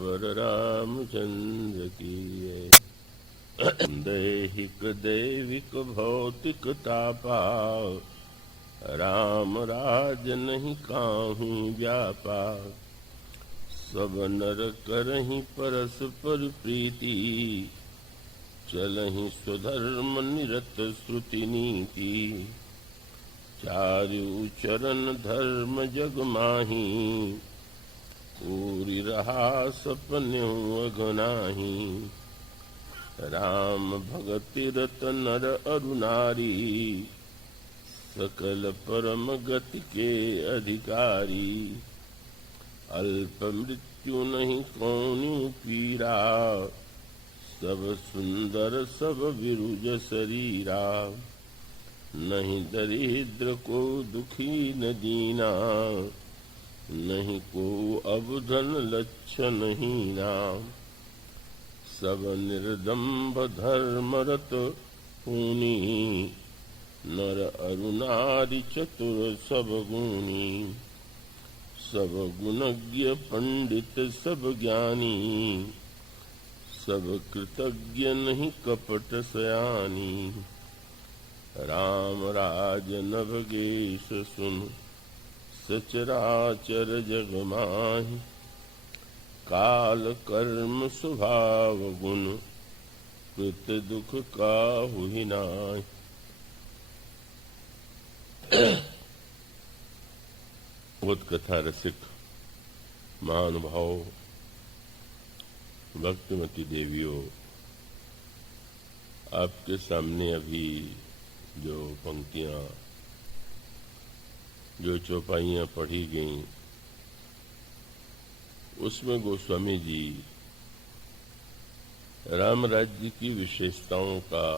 सियावर रामचंद्र की जय। दैहिक दैविक भौतिक तापा, राम राज नहीं काहू व्यापा। सब नर करहि परस्पर प्रीति, चलहि स्वधर्म निरत श्रुति नीति। चारु चरण धर्म जग माही, पूरी रहा सपन्यु अगनाही। राम भगति रत नर अरु नारी, सकल परम गति के अधिकारी। अल्प मृत्यु नहीं कौन्यू पीरा, सब सुंदर सब विरुज शरीरा। नहीं दरिद्र को दुखी न दीना, नहीं को अबधन लक्षण हीना। सब निर्दम्भ धर्मरत पुनी, नर अरु नारी चतुर सब गुणी। सब गुणज्ञ पंडित सब ज्ञानी, सब कृतज्ञ नहीं कपट सयानी। राम राज नवगेश सुन, सचराचर जग माहि। काल कर्म स्वभाव गुण, कृत दुख काहु ही नाहि। बहुत कथा रसिक महानुभाव भक्तिमती देवियों, आपके सामने अभी जो पंक्तियां, जो चौपाइयां पढ़ी गईं, उसमें गोस्वामी जी राम राज्य की विशेषताओं का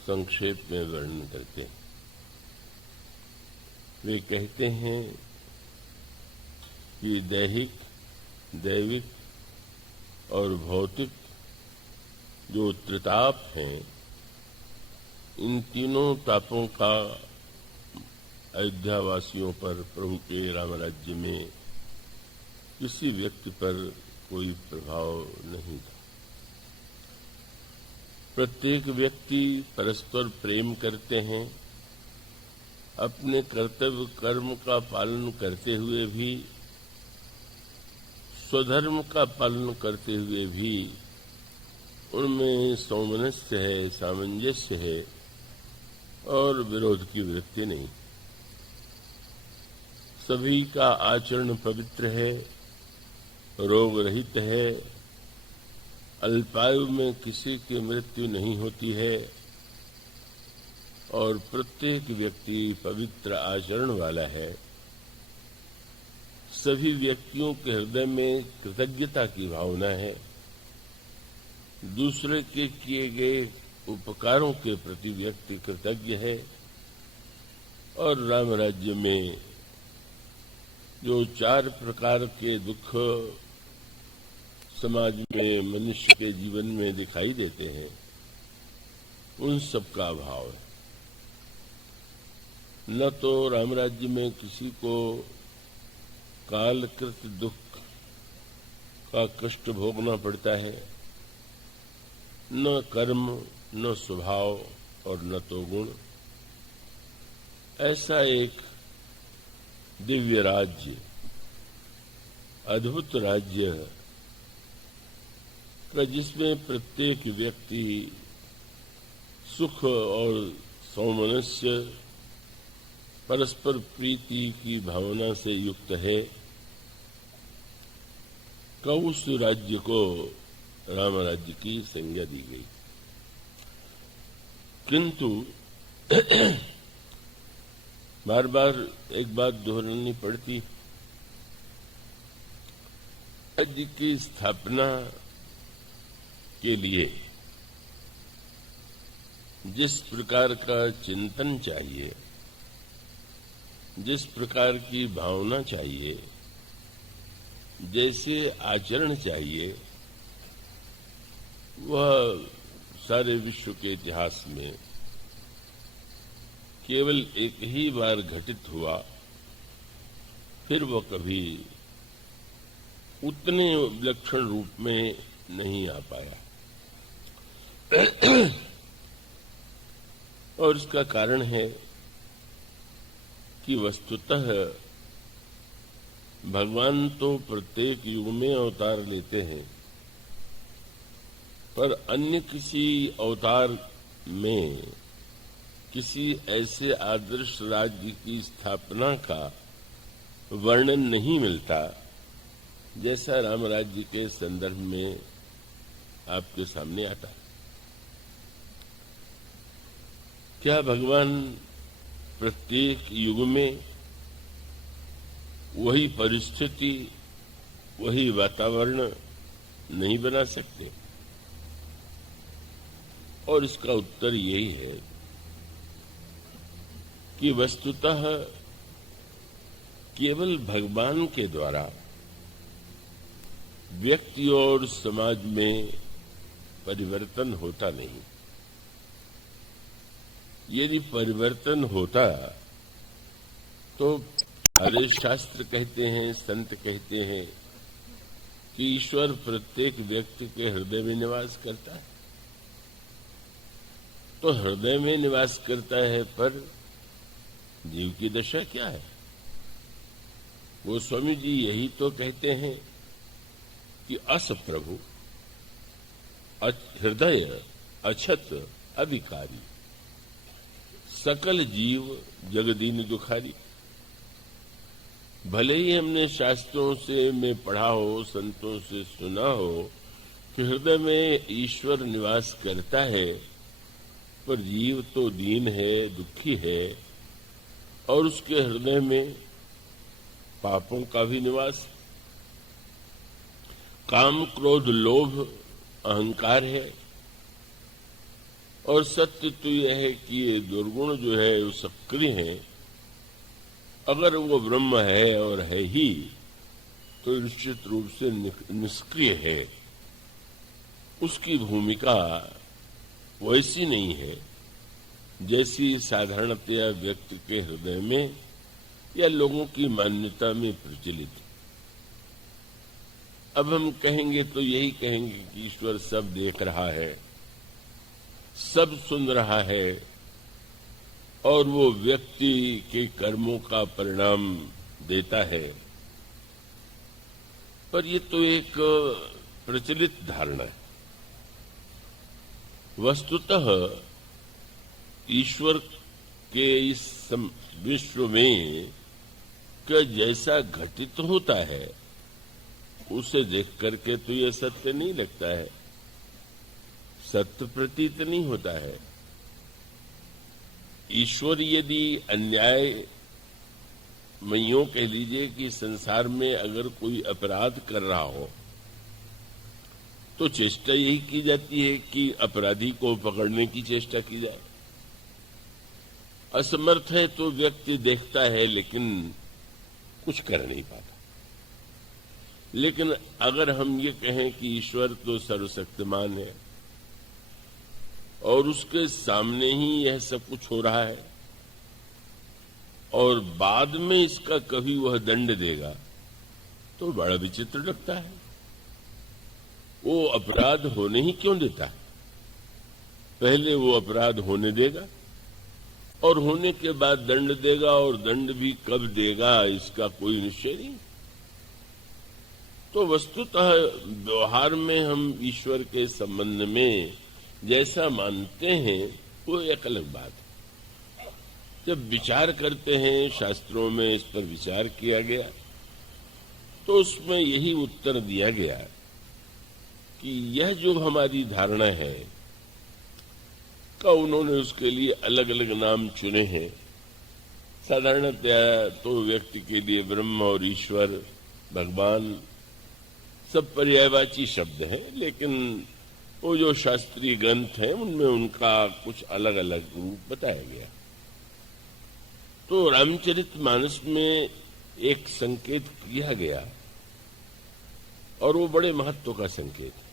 संक्षेप में वर्णन करते हैं। वे कहते हैं कि दैहिक, दैविक और भौतिक जो त्रिताप हैं, इन तीनों तापों का अयोध्यावासियों पर, प्रभु के राम राज्य में किसी व्यक्ति पर कोई प्रभाव नहीं था। प्रत्येक व्यक्ति परस्पर प्रेम करते हैं। अपने कर्तव्य कर्म का पालन करते हुए भी, स्वधर्म का पालन करते हुए भी उनमें सौमनस्य है, सामंजस्य है और विरोध की वृत्ति नहीं। सभी का आचरण पवित्र है, रोग रहित है। अल्पायु में किसी की मृत्यु नहीं होती है और प्रत्येक व्यक्ति पवित्र आचरण वाला है। सभी व्यक्तियों के हृदय में कृतज्ञता की भावना है। दूसरे के किए गए उपकारों के प्रति व्यक्ति कृतज्ञ है। और राम राज्य में जो 4 प्रकार के दुख समाज में, मनुष्य के जीवन में दिखाई देते हैं, उन सब का अभाव है। न तो राम राज्य में किसी को कालकृत दुख का कष्ट भोगना पड़ता है, न कर्म, न स्वभाव और न तो गुण। ऐसा एक दिव्य राज्य, अद्भुत राज्य का, जिसमें प्रत्येक व्यक्ति सुख और सौमनस्य, परस्पर प्रीति की भावना से युक्त है, का उस राज्य को राम राज्य की संज्ञा दी गई। किंतु बार बार एक बात दोहरानी पड़ती, राज्य की स्थापना के लिए जिस प्रकार का चिंतन चाहिए, जिस प्रकार की भावना चाहिए, जैसे आचरण चाहिए, वह सारे विश्व के इतिहास में केवल एक ही बार घटित हुआ। फिर वह कभी उतने विलक्षण रूप में नहीं आ पाया। और इसका कारण है कि वस्तुतः भगवान तो प्रत्येक युग में अवतार लेते हैं, पर अन्य किसी अवतार में किसी ऐसे आदर्श राज्य की स्थापना का वर्णन नहीं मिलता जैसा राम राज्य के संदर्भ में आपके सामने आता है। क्या भगवान प्रत्येक युग में वही परिस्थिति, वही वातावरण नहीं बना सकते? और इसका उत्तर यही है कि वस्तुतः केवल भगवान के द्वारा व्यक्ति और समाज में परिवर्तन होता नहीं। यदि परिवर्तन होता तो हमारे शास्त्र कहते हैं, संत कहते हैं कि ईश्वर प्रत्येक व्यक्ति के हृदय में निवास करता है। तो हृदय में निवास करता है, पर जीव की दशा क्या है? गोस्वामी जी यही तो कहते हैं कि अस प्रभु हृदय अछत अविकारी, सकल जीव जगदीन दुखारी। भले ही हमने शास्त्रों से में पढ़ा हो, संतों से सुना हो कि हृदय में ईश्वर निवास करता है, पर जीव तो दीन है, दुखी है, और उसके हृदय में पापों का भी निवास, काम क्रोध लोभ अहंकार है। और सत्य तो यह है कि ये दुर्गुण जो है वो सक्रिय है। अगर वो ब्रह्म है और है ही, तो निश्चित रूप से निष्क्रिय है। उसकी भूमिका वैसी नहीं है जैसी साधारणतया व्यक्ति के हृदय में या लोगों की मान्यता में प्रचलित। अब हम कहेंगे तो यही कहेंगे कि ईश्वर सब देख रहा है, सब सुन रहा है, और वो व्यक्ति के कर्मों का परिणाम देता है। पर ये तो एक प्रचलित धारणा है। वस्तुतः ईश्वर के इस विश्व में का जैसा घटित होता है, उसे देख करके तो यह सत्य नहीं लगता है, सत्य प्रतीत नहीं होता है। ईश्वर यदि अन्याय मइयों कह लीजिए कि संसार में अगर कोई अपराध कर रहा हो, तो चेष्टा यही की जाती है कि अपराधी को पकड़ने की चेष्टा की जाए। असमर्थ है तो व्यक्ति देखता है लेकिन कुछ कर नहीं पाता। लेकिन अगर हम ये कहें कि ईश्वर तो सर्वशक्तिमान है और उसके सामने ही यह सब कुछ हो रहा है, और बाद में इसका कभी वह दंड देगा, तो बड़ा विचित्र लगता है। वो अपराध होने ही क्यों देता है? पहले वो अपराध होने देगा और होने के बाद दंड देगा, और दंड भी कब देगा इसका कोई निश्चय नहीं। तो वस्तुतः व्यवहार में हम ईश्वर के संबंध में जैसा मानते हैं वो एक अलग बात है। जब विचार करते हैं, शास्त्रों में इस पर विचार किया गया, तो उसमें यही उत्तर दिया गया कि यह जो हमारी धारणा है का उन्होंने उसके लिए अलग अलग नाम चुने हैं। साधारणतया तो व्यक्ति के लिए ब्रह्म और ईश्वर, भगवान सब पर्यायवाची शब्द हैं, लेकिन वो जो शास्त्रीय ग्रंथ हैं उनमें उनका कुछ अलग अलग रूप बताया गया। तो रामचरितमानस में एक संकेत किया गया, और वो बड़े महत्व का संकेत है।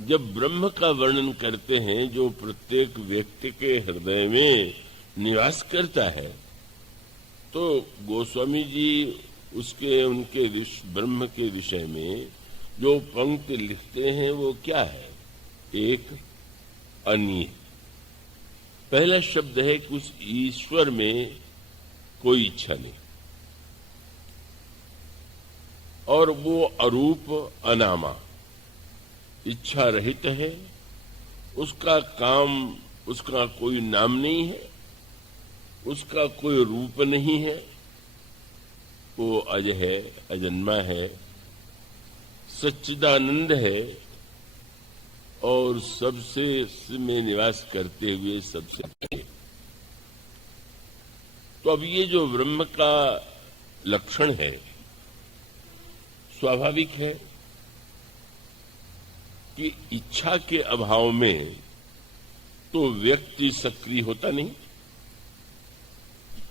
जब ब्रह्म का वर्णन करते हैं जो प्रत्येक व्यक्ति के हृदय में निवास करता है, तो गोस्वामी जी उसके उनके ब्रह्म के विषय में जो पंक्ति लिखते हैं वो क्या है? एक अनि। पहला शब्द है कि उस ईश्वर में कोई इच्छा नहीं, और वो अरूप अनामा, इच्छा रहित है, उसका काम, उसका कोई नाम नहीं है, उसका कोई रूप नहीं है, वो अज है, अजन्मा है, सच्चिदानंद है, और सबसे में निवास करते हुए सबसे है। तो अब ये जो ब्रह्म का लक्षण है, स्वाभाविक है कि इच्छा के अभाव में तो व्यक्ति सक्रिय होता नहीं।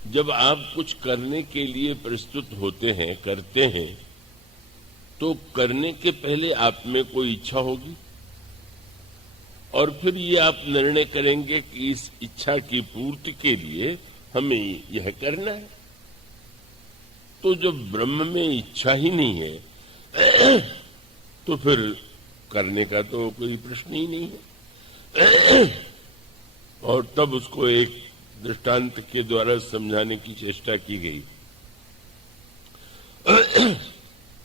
जब आप कुछ करने के लिए प्रस्तुत होते हैं, करते हैं, तो करने के पहले आप में कोई इच्छा होगी, और फिर ये आप निर्णय करेंगे कि इस इच्छा की पूर्ति के लिए हमें यह करना है। तो जब ब्रह्म में इच्छा ही नहीं है तो फिर करने का तो कोई प्रश्न ही नहीं है। और तब उसको एक दृष्टांत के द्वारा समझाने की चेष्टा की गई।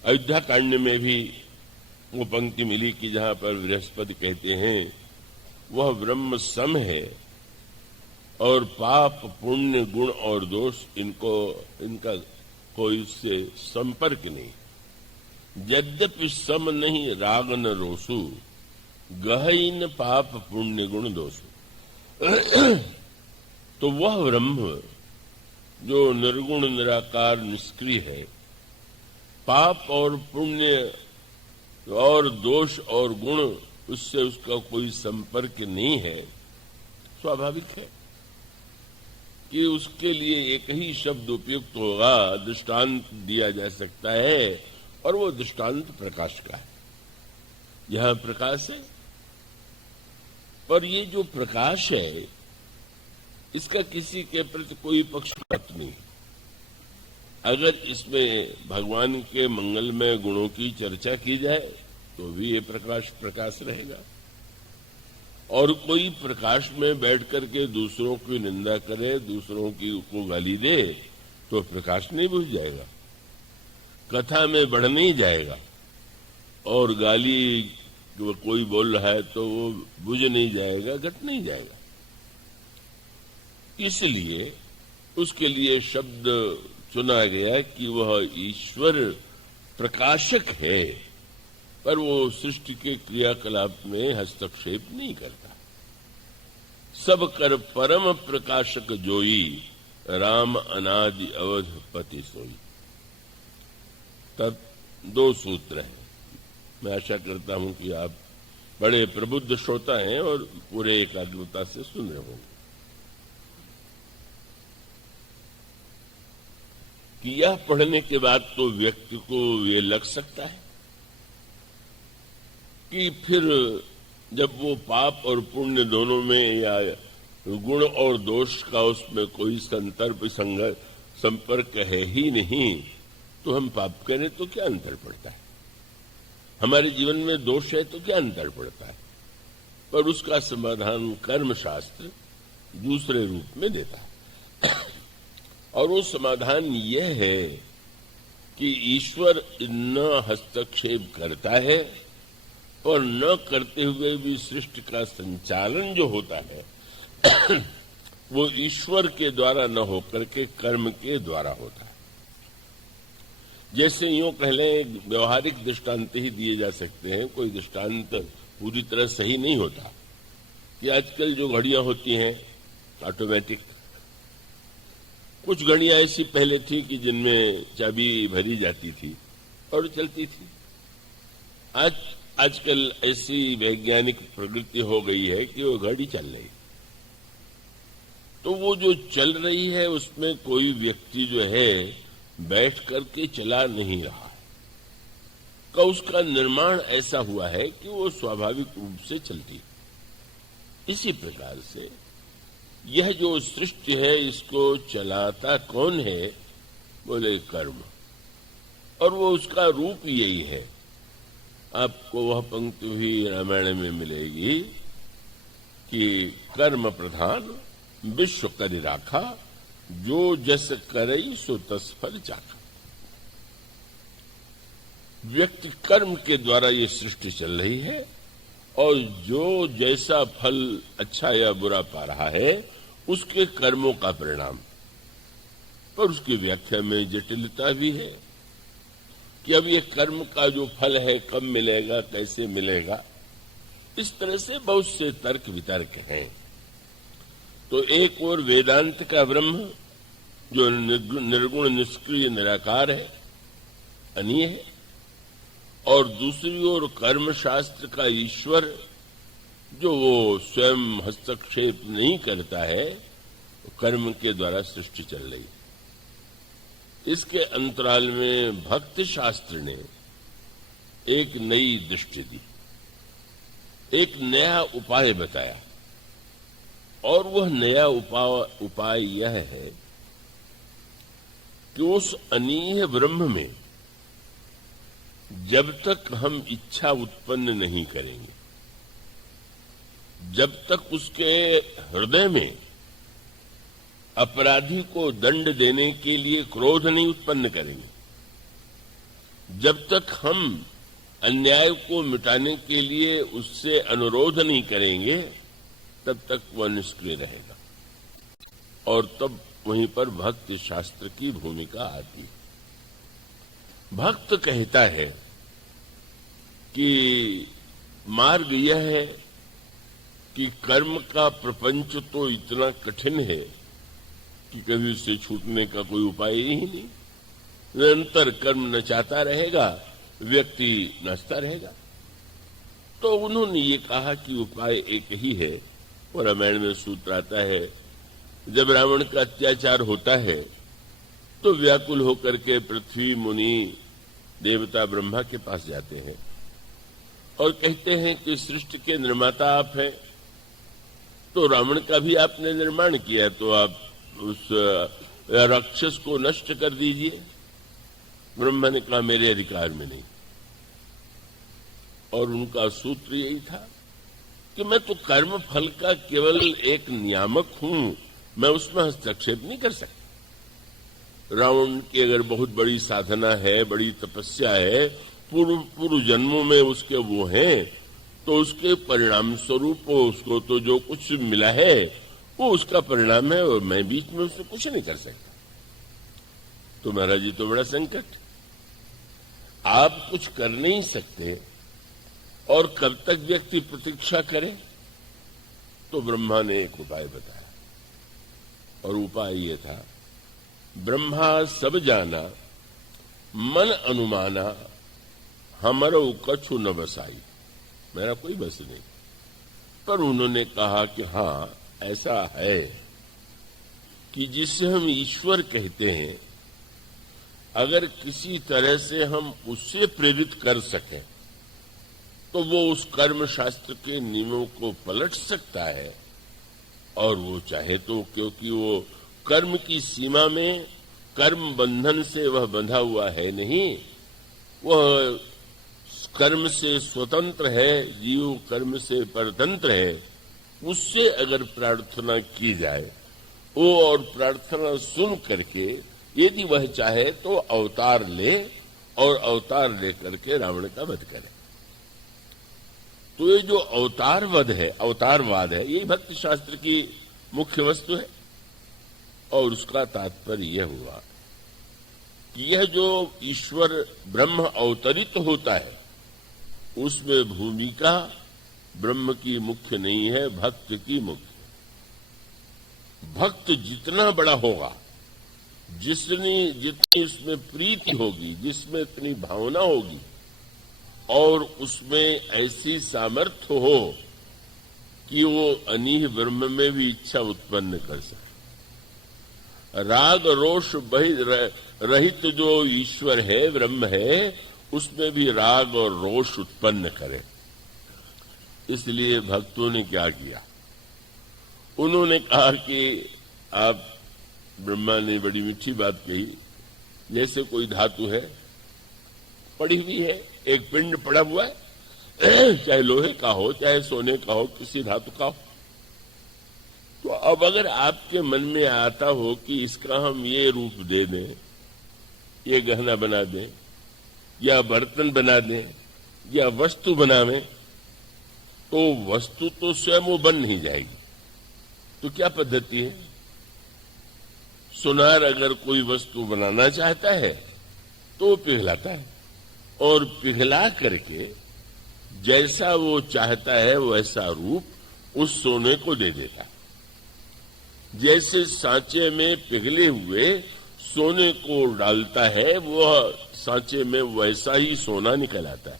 अयोध्या कांड में भी वो पंक्ति मिली कि जहां पर बृहस्पति कहते हैं वह ब्रह्म सम है और पाप पुण्य गुण और दोष इनका कोई उससे संपर्क नहीं। यद्यपि सम नहीं राग न रोसु, गहन पाप पुण्य गुण दोषु। तो वह ब्रह्म जो निर्गुण निराकार निष्क्रिय है, पाप और पुण्य और दोष और गुण उससे उसका कोई संपर्क नहीं है, स्वाभाविक है कि उसके लिए एक ही शब्द उपयुक्त होगा, दृष्टांत दिया जा सकता है, और वो दृष्टांत प्रकाश का है। यहां प्रकाश है, पर ये जो प्रकाश है इसका किसी के प्रति कोई पक्षपात नहीं। अगर इसमें भगवान के मंगलमय गुणों की चर्चा की जाए तो भी ये प्रकाश प्रकाश रहेगा, और कोई प्रकाश में बैठ करके दूसरों की निंदा करे, दूसरों को गाली दे, तो प्रकाश नहीं बुझ जाएगा, कथा में बढ़ नहीं जाएगा, और गाली कोई बोल रहा है तो वो बुझ नहीं जाएगा, घट नहीं जाएगा। इसलिए उसके लिए शब्द चुना गया कि वह ईश्वर प्रकाशक है, पर वो सृष्टि के क्रियाकलाप में हस्तक्षेप नहीं करता। सब कर परम प्रकाशक जोई, राम अनादि अवध पति सोई। तब दो सूत्र हैं। मैं आशा करता हूं कि आप बड़े प्रबुद्ध श्रोता हैं और पूरे एकाग्रता से सुन रहे होंगे कि यह पढ़ने के बाद तो व्यक्ति को ये लग सकता है कि फिर जब वो पाप और पुण्य दोनों में या गुण और दोष का उसमें कोई संपर्क है ही नहीं, तो हम पाप करें तो क्या अंतर पड़ता है? हमारे जीवन में दोष है तो क्या अंतर पड़ता है? पर उसका समाधान कर्मशास्त्र दूसरे रूप में देता है। और वो समाधान यह है कि ईश्वर न हस्तक्षेप करता है, और न करते हुए भी सृष्टि का संचालन जो होता है वो ईश्वर के द्वारा न होकर के कर्म के द्वारा होता है। जैसे यूं कह लें, व्यवहारिक दृष्टांत ही दिए जा सकते हैं, कोई दृष्टांत पूरी तरह सही नहीं होता। कि आजकल जो घड़ियां होती हैं ऑटोमेटिक, कुछ घड़ियां ऐसी पहले थी कि जिनमें चाबी भरी जाती थी और चलती थी। आजकल ऐसी वैज्ञानिक प्रवृत्ति हो गई है कि वो घड़ी चल रही, तो वो जो चल रही है उसमें कोई व्यक्ति जो है बैठ करके चला नहीं रहा है, का उसका निर्माण ऐसा हुआ है कि वो स्वाभाविक रूप से चलती। इसी प्रकार से यह जो सृष्टि है इसको चलाता कौन है? बोले कर्म। और वो उसका रूप यही है। आपको वह पंक्ति भी रामायण में मिलेगी कि कर्म प्रधान विश्व करि राखा, जो जस करई सो तस फल चाखा। व्यक्ति कर्म के द्वारा ये सृष्टि चल रही है और जो जैसा फल अच्छा या बुरा पा रहा है उसके कर्मों का परिणाम। पर उसकी व्याख्या में जटिलता भी है कि अब ये कर्म का जो फल है कब मिलेगा, कैसे मिलेगा, इस तरह से बहुत से तर्क वितर्क हैं। तो एक और वेदांत का ब्रह्म जो निर्गुण निष्क्रिय निराकार है, अनीय है, और दूसरी ओर कर्म शास्त्र का ईश्वर जो वो स्वयं हस्तक्षेप नहीं करता है, कर्म के द्वारा सृष्टि चल रही है। इसके अंतराल में भक्ति शास्त्र ने एक नई दृष्टि दी, एक नया उपाय बताया, और वह नया उपाय यह है कि उस अनीह ब्रह्म में जब तक हम इच्छा उत्पन्न नहीं करेंगे, जब तक उसके हृदय में अपराधी को दंड देने के लिए क्रोध नहीं उत्पन्न करेंगे, जब तक हम अन्याय को मिटाने के लिए उससे अनुरोध नहीं करेंगे, तब तक वह निष्क्रिय रहेगा। और तब वहीं पर भक्ति शास्त्र की भूमिका आती है। भक्त कहता है कि मार्ग यह है कि कर्म का प्रपंच तो इतना कठिन है कि कभी उससे छूटने का कोई उपाय ही नहीं। निरंतर कर्म नचाता रहेगा, व्यक्ति नचता रहेगा। तो उन्होंने ये कहा कि उपाय एक ही है। और रामायण में सूत्र आता है, जब रावण का अत्याचार होता है तो व्याकुल होकर के पृथ्वी, मुनि, देवता ब्रह्मा के पास जाते हैं और कहते हैं कि सृष्टि के निर्माता आप हैं, तो रावण का भी आपने निर्माण किया, तो आप उस राक्षस को नष्ट कर दीजिए। ब्रह्मा ने कहा मेरे अधिकार में नहीं। और उनका सूत्र यही था कि मैं तो कर्म फल का केवल एक नियामक हूं, मैं उसमें हस्तक्षेप नहीं कर सकता। रावण की अगर बहुत बड़ी साधना है, बड़ी तपस्या है, पूर्व जन्मों में उसके वो हैं, तो उसके परिणाम स्वरूप उसको तो जो कुछ मिला है वो उसका परिणाम है, और मैं बीच में उसमें कुछ नहीं कर सकता। तो महाराज जी तो बड़ा संकट, आप कुछ कर नहीं सकते और कब तक व्यक्ति प्रतीक्षा करे। तो ब्रह्मा ने एक उपाय बताया, और उपाय ये था, ब्रह्मा सब जाना मन अनुमाना हमरो कछु न बसाई। मेरा कोई बस नहीं। पर उन्होंने कहा कि हां, ऐसा है कि जिसे हम ईश्वर कहते हैं, अगर किसी तरह से हम उससे प्रेरित कर सकें तो वो उस कर्म शास्त्र के नियमों को पलट सकता है। और वो चाहे तो, क्योंकि वो कर्म की सीमा में, कर्म बंधन से वह बंधा हुआ है नहीं, वह कर्म से स्वतंत्र है, जीव कर्म से परतंत्र है। उससे अगर प्रार्थना की जाए, वो और प्रार्थना सुन करके यदि वह चाहे तो अवतार ले, और अवतार लेकर के रावण का वध करे। तो ये जो अवतारवाद है, यही भक्ति शास्त्र की मुख्य वस्तु है। और उसका तात्पर्य यह हुआ कि यह जो ईश्वर ब्रह्म अवतरित होता है, उसमें भूमिका ब्रह्म की मुख्य नहीं है, भक्त की मुख्य। भक्त जितना बड़ा होगा, जितनी उसमें प्रीति होगी, जिसमें इतनी भावना होगी, और उसमें ऐसी सामर्थ्य हो कि वो अनीह ब्रह्म में भी इच्छा उत्पन्न कर सके। राग रोष रहित जो ईश्वर है, ब्रह्म है, उसमें भी राग और रोष उत्पन्न करे। इसलिए भक्तों ने क्या किया, उन्होंने कहा कि आप, ब्रह्मा ने बड़ी मीठी बात कही, जैसे कोई धातु है पड़ी हुई है, एक पिंड पड़ा हुआ है, चाहे लोहे का हो चाहे सोने का हो, किसी धातु का हो। तो अब अगर आपके मन में आता हो कि इसका हम ये रूप दे दें, ये गहना बना दें, या बर्तन बना दें, या वस्तु बनावें, तो वस्तु तो स्वयं वो बन नहीं जाएगी। तो क्या पद्धति है? सुनार अगर कोई वस्तु बनाना चाहता है तो वो पिघलाता है, और पिघला करके जैसा वो चाहता है वैसा रूप उस सोने को दे देता है। जैसे सांचे में पिघले हुए सोने को डालता है, वह सांचे में वैसा ही सोना निकल आता है।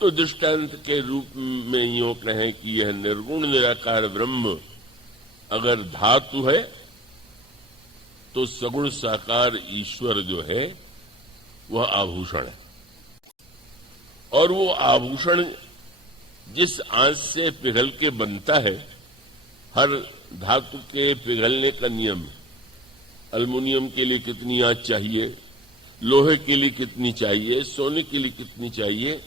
तो दृष्टांत के रूप में यूं कहें कि यह निर्गुण निराकार ब्रह्म अगर धातु है, तो सगुण साकार ईश्वर जो है वह आभूषण है। और वो आभूषण जिस आंच से पिघल के बनता है, हर धातु के पिघलने का नियम, अल्युमिनियम के लिए कितनी आंच चाहिए, लोहे के लिए कितनी चाहिए, सोने के लिए कितनी चाहिए।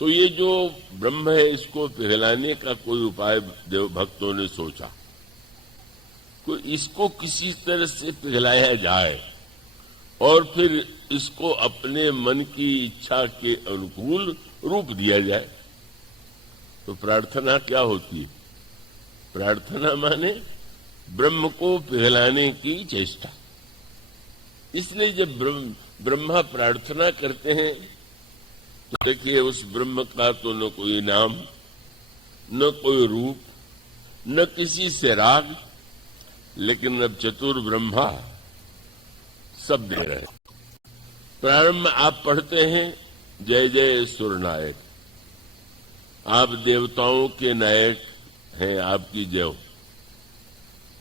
तो ये जो ब्रह्म है, इसको पिघलाने का कोई उपाय देव भक्तों ने सोचा, तो इसको किसी तरह से पिघलाया जाए और फिर इसको अपने मन की इच्छा के अनुकूल रूप दिया जाए। तो प्रार्थना क्या होती है? प्रार्थना माने ब्रह्म को पिघलाने की चेष्टा। इसलिए जब ब्रह्मा प्रार्थना करते हैं तो देखिए, उस ब्रह्म का तो न कोई नाम, न कोई रूप, न किसी से राग, लेकिन अब चतुर ब्रह्मा सब दे रहे हैं। प्रारंभ आप पढ़ते हैं जय जय सुरनायक, आप देवताओं के नायक हैं, आपकी जय।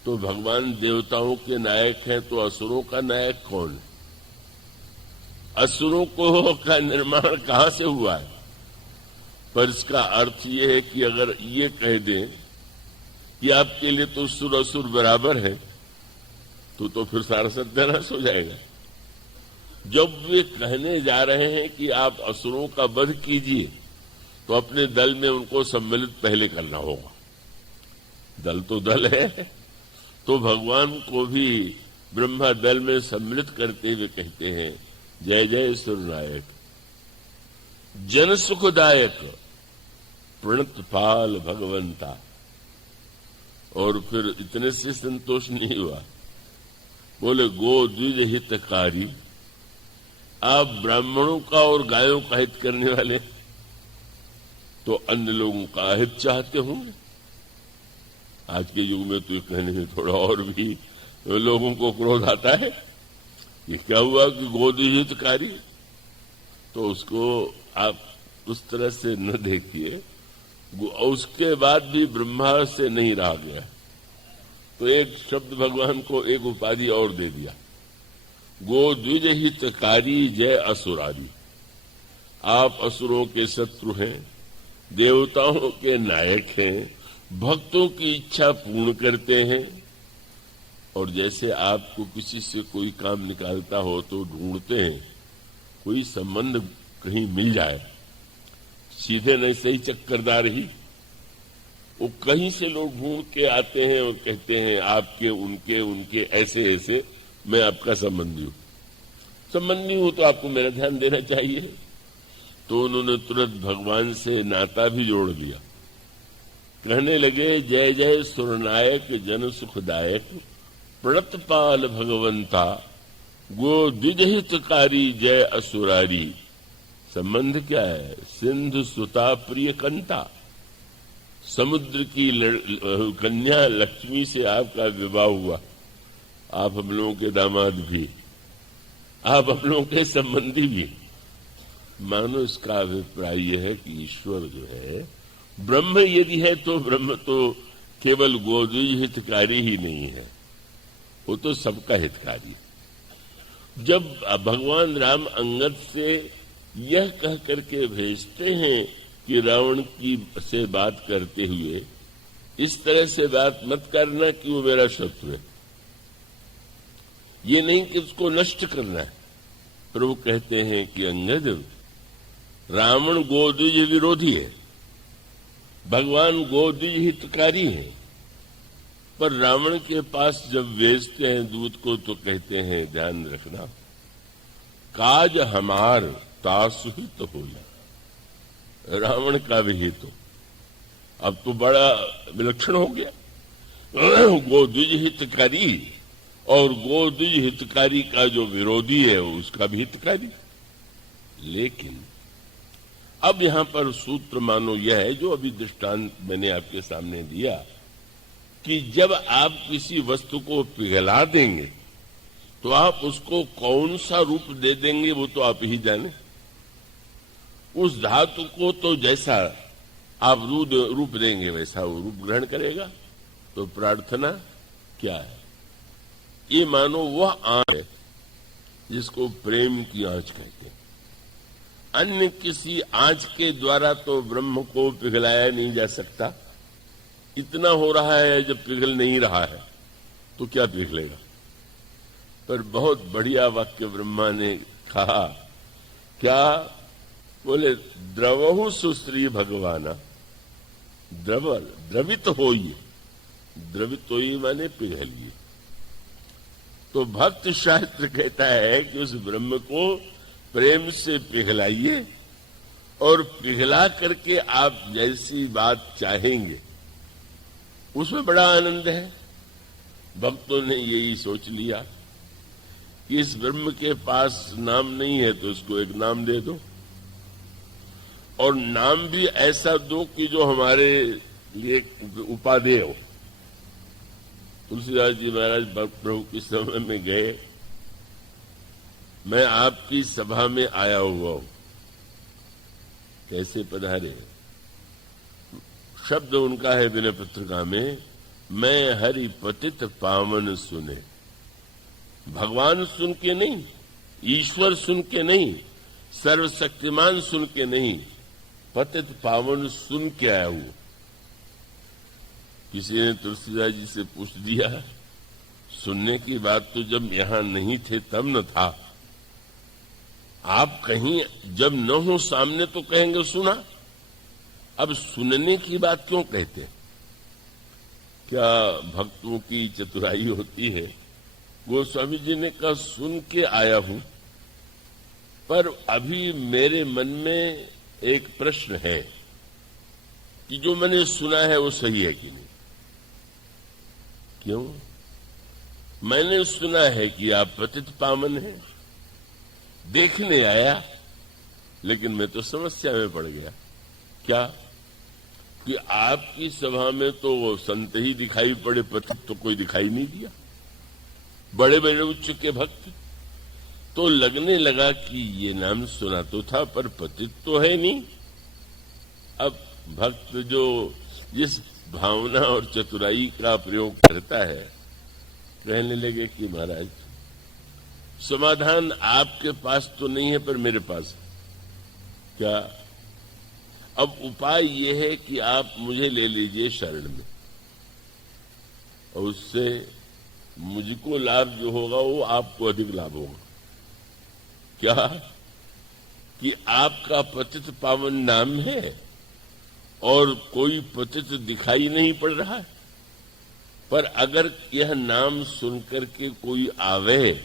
तो भगवान देवताओं के नायक हैं, तो असुरों का नायक कौन है? असुरों को का निर्माण कहां से हुआ है? पर इसका अर्थ ये है कि अगर ये कह दें कि आपके लिए तो सुर असुर बराबर है, तो फिर सारा सत्यानाश हो जाएगा। जब वे कहने जा रहे हैं कि आप असुरों का वध कीजिए, तो अपने दल में उनको सम्मिलित पहले करना होगा। दल तो दल है, तो भगवान को भी ब्रह्मा दल में सम्मिलित करते हुए कहते हैं जय जय सुरनायक, जन सुखदायक, प्रणत पाल भगवंता। और फिर इतने से संतोष नहीं हुआ, बोले गो द्विज हितकारी, आप ब्राह्मणों का और गायों का हित करने वाले, तो अन्य लोगों का हित चाहते होंगे। आज के युग में तो कहने में थोड़ा और भी लोगों को क्रोध आता है। ये क्या हुआ कि गोद्विज हितकारी? तो उसको आप उस तरह से न देखिए। उसके बाद भी ब्रह्मा से नहीं रहा गया, तो एक शब्द भगवान को एक उपाधि और दे दिया, गो द्विज हितकारी जय असुरारी। आप असुरों के शत्रु हैं, देवताओं के नायक हैं, भक्तों की इच्छा पूर्ण करते हैं। और जैसे आपको किसी से कोई काम निकालता हो तो ढूंढते हैं कोई संबंध कहीं मिल जाए, सीधे नहीं सही चक्करदार ही, वो कहीं से लोग ढूंढ के आते हैं और कहते हैं आपके उनके उनके ऐसे ऐसे मैं आपका संबंधी हूं। संबंधी हूं तो आपको मेरा ध्यान देना चाहिए। तो उन्होंने तुरंत भगवान से नाता भी जोड़ दिया, कहने लगे जय जय सुरनायक जन सुखदायक, प्रणतपाल भगवंता, गो द्विजहितकारी जय असुरारी। संबंध क्या है? सिंधु सुता प्रिय कंता, समुद्र की कन्या लक्ष्मी से आपका विवाह हुआ, आप हम लोगों के दामाद भी, आप हम लोगों के संबंधी भी। मानो इसका अभिप्राय यह है कि ईश्वर जो है, ब्रह्म यदि है तो ब्रह्म तो केवल गोद्विज हितकारी ही नहीं है, वो तो सबका हितकारी है। जब भगवान राम अंगद से यह कह करके भेजते हैं कि रावण की से बात करते हुए इस तरह से बात मत करना कि वो मेरा शत्रु है, ये नहीं कि उसको नष्ट करना है, प्रभु कहते हैं कि अंगद, रावण गोद्विज विरोधी है, भगवान गोद्विज हितकारी है, पर रावण के पास जब भेजते हैं दूत को तो कहते हैं ध्यान रखना, काज हमार तासु हित होया। रावण का भी हित हो, अब तो बड़ा विलक्षण हो गया। गोद्विज हितकारी और गोद्विज हितकारी का जो विरोधी है उसका भी हितकारी। लेकिन अब यहां पर सूत्र मानो यह है जो अभी दृष्टांत मैंने आपके सामने दिया कि जब आप किसी वस्तु को पिघला देंगे तो आप उसको कौन सा रूप दे देंगे वो तो आप ही जाने। उस धातु को तो जैसा आप रूप देंगे वैसा वो रूप ग्रहण करेगा। तो प्रार्थना क्या है? ये मानो वह आंच है जिसको प्रेम की आंच कहते हैं। अन्य किसी आंच के द्वारा तो ब्रह्म को पिघलाया नहीं जा सकता। इतना हो रहा है, जब पिघल नहीं रहा है तो क्या पिघलेगा? पर बहुत बढ़िया वाक्य ब्रह्मा ने कहा, क्या बोले, द्रवहु सुश्री भगवाना, द्रवित होइए, द्रवित होइए माने पिघलिए। तो भक्त शास्त्र कहता है कि उस ब्रह्म को प्रेम से पिघलाइए और पिघला करके आप जैसी बात चाहेंगे उसमें बड़ा आनंद है। भक्तों ने यही सोच लिया कि इस ब्रह्म के पास नाम नहीं है तो उसको एक नाम दे दो, और नाम भी ऐसा दो कि जो हमारे लिए उपादेय हो। तुलसीदास जी महाराज प्रभु के समय में गए, मैं आपकी सभा में आया हुआ हूं, कैसे पधारे? शब्द उनका है विनय पत्रिका में, मैं हरि पतित पावन सुने। भगवान सुन के नहीं, ईश्वर सुन के नहीं, सर्वशक्तिमान सुन के नहीं, पतित पावन सुन के आया हूं। किसी ने तुलसीदास जी से पूछ दिया, सुनने की बात तो जब यहां नहीं थे तब न था, आप कहीं जब न हो सामने तो कहेंगे सुना, अब सुनने की बात क्यों कहते हैं? क्या भक्तों की चतुराई होती है? गोस्वामी जी ने कहा सुन के आया हूं, पर अभी मेरे मन में एक प्रश्न है कि जो मैंने सुना है वो सही है कि नहीं। क्यों? मैंने सुना है कि आप पतित पावन हैं, देखने आया, लेकिन मैं तो समस्या में पड़ गया। क्या कि आपकी सभा में तो वो संत ही दिखाई पड़े, पतित तो कोई दिखाई नहीं दिया। बड़े बड़े उच्च के भक्त तो लगने लगा कि ये नाम सुना तो था पर पतित तो है नहीं। अब भक्त जो जिस भावना और चतुराई का प्रयोग करता है, कहने लगे कि महाराज समाधान आपके पास तो नहीं है पर मेरे पास है। क्या? अब उपाय ये है कि आप मुझे ले लीजिए शरण में, और उससे मुझको लाभ जो होगा वो आपको अधिक लाभ होगा। क्या? कि आपका पतित पावन नाम है और कोई पतित दिखाई नहीं पड़ रहा है, पर अगर यह नाम सुनकर के कोई आवे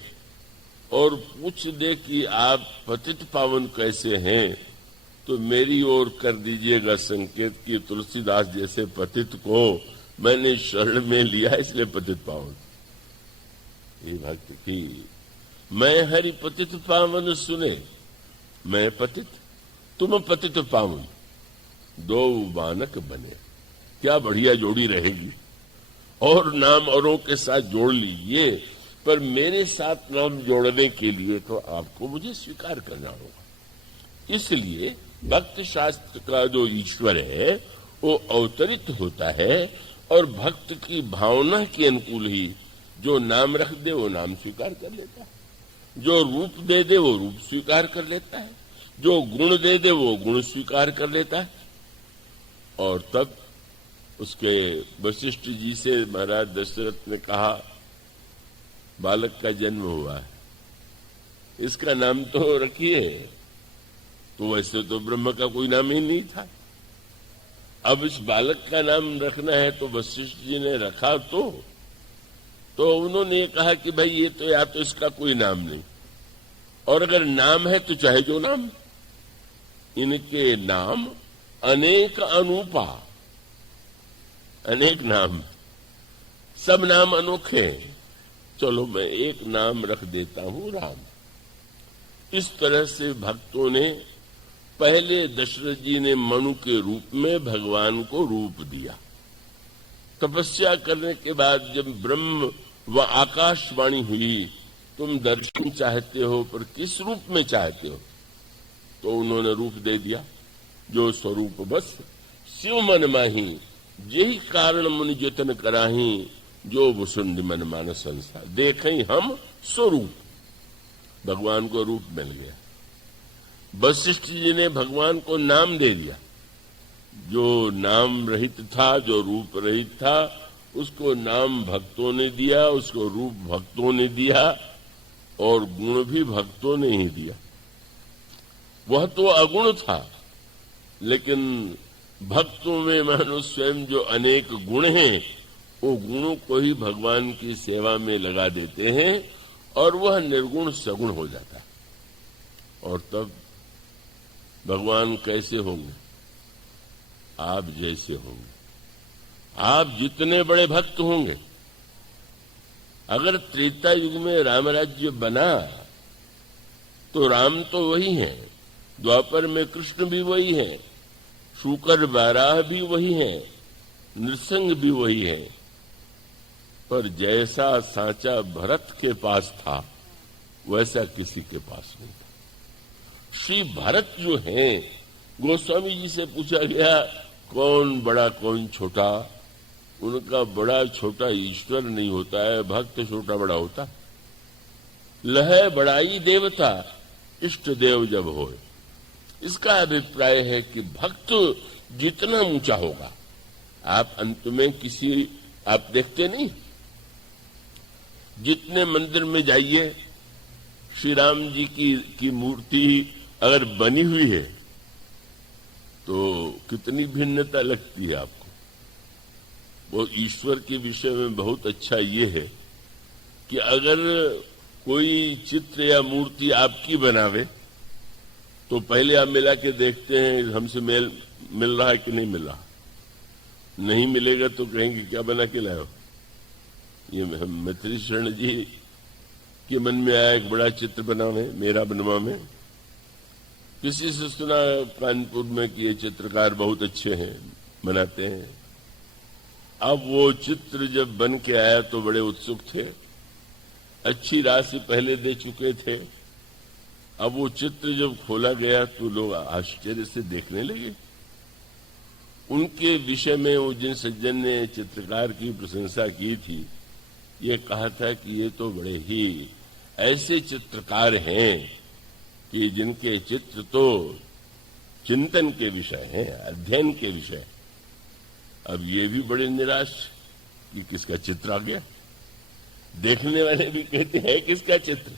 और पूछ दे कि आप पतित पावन कैसे हैं, तो मेरी ओर कर दीजिएगा संकेत कि तुलसीदास जैसे पतित को मैंने शरण में लिया इसलिए पतित पावन। ये भक्त की मैं हरि पतित पावन सुने, मैं पतित तुम पतित पावन, दो बानक बने। क्या बढ़िया जोड़ी रहेगी। और नाम औरों के साथ जोड़ लीजिए, पर मेरे साथ नाम जोड़ने के लिए तो आपको मुझे स्वीकार करना होगा। इसलिए भक्त शास्त्र का जो ईश्वर है वो अवतरित होता है और भक्त की भावना के अनुकूल ही जो नाम रख दे वो नाम स्वीकार कर लेता है, जो रूप दे दे वो रूप स्वीकार कर लेता है, जो गुण दे दे वो गुण स्वीकार कर लेता है। और तब उसके वशिष्ठ जी से महाराज दशरथ ने कहा, बालक का जन्म हुआ है, इसका नाम तो रखिए। तो वैसे तो ब्रह्म का कोई नाम ही नहीं था। अब इस बालक का नाम रखना है तो वशिष्ठ जी ने रखा। तो उन्होंने कहा कि भाई ये तो या तो इसका कोई नाम नहीं, और अगर नाम है तो चाहे जो नाम, इनके नाम अनेक अनूपा, अनेक नाम, सब नाम अनोखे। चलो मैं एक नाम रख देता हूं, राम। इस तरह से भक्तों ने, पहले दशरथ जी ने मनु के रूप में भगवान को रूप दिया। तपस्या करने के बाद जब ब्रह्म व आकाशवाणी हुई, तुम दर्शन चाहते हो पर किस रूप में चाहते हो, तो उन्होंने रूप दे दिया, जो स्वरूप बस शिव मन माही, यही कारण मुनि जतन कराही, जो वसुंड मन मानस संसार। देखें हम स्वरूप, भगवान को रूप मिल गया। वशिष्ठ जी ने भगवान को नाम दे दिया, जो नाम रहित था, जो रूप रहित था, उसको नाम भक्तों ने दिया, उसको रूप भक्तों ने दिया, और गुण भी भक्तों ने ही दिया। वह तो अगुण था, लेकिन भक्तों में मानो स्वयं जो अनेक गुण हैं, वो गुणों को ही भगवान की सेवा में लगा देते हैं, और वह निर्गुण सगुण हो जाता है। और तब भगवान कैसे होंगे? आप जैसे होंगे। आप जितने बड़े भक्त होंगे, अगर त्रेता युग में राम राज्य बना तो राम तो वही हैं, द्वापर में कृष्ण भी वही हैं, शूकर बाराह भी वही हैं, नृसिंह भी वही है, पर जैसा सांचा भरत के पास था वैसा किसी के पास नहीं था। श्री भरत जो हैं, गोस्वामी जी से पूछा गया कौन बड़ा कौन छोटा, उनका बड़ा छोटा ईश्वर नहीं होता है, भक्त छोटा बड़ा होता। लहै बड़ाई देवता, इष्ट देव जब होए। इसका अभिप्राय है कि भक्त जितना ऊंचा होगा, आप अंत में किसी, आप देखते नहीं, जितने मंदिर में जाइए, श्री राम जी की मूर्ति अगर बनी हुई है तो कितनी भिन्नता लगती है आपको। वो ईश्वर के विषय में बहुत अच्छा ये है कि अगर कोई चित्र या मूर्ति आपकी बनावे तो पहले आप मिला के देखते हैं हमसे मेल मिल रहा है कि नहीं मिल रहा। नहीं मिलेगा तो कहेंगे क्या बना के लाए हो। ये मैत्री शरण जी के मन में आया एक बड़ा चित्र बनाने, मेरा बनवा में। किसी से सुना कानपुर में कि ये चित्रकार बहुत अच्छे हैं, बनाते हैं। अब वो चित्र जब बन के आया तो बड़े उत्सुक थे, अच्छी राशि पहले दे चुके थे। अब वो चित्र जब खोला गया तो लोग आश्चर्य से देखने लगे। उनके विषय में वो जिन सज्जन ने चित्रकार की प्रशंसा की थी, ये कहा था कि ये तो बड़े ही ऐसे चित्रकार हैं कि जिनके चित्र तो चिंतन के विषय हैं, अध्ययन के विषय। अब ये भी बड़े निराश कि किसका चित्र आ गया। देखने वाले भी कहते हैं किसका चित्र।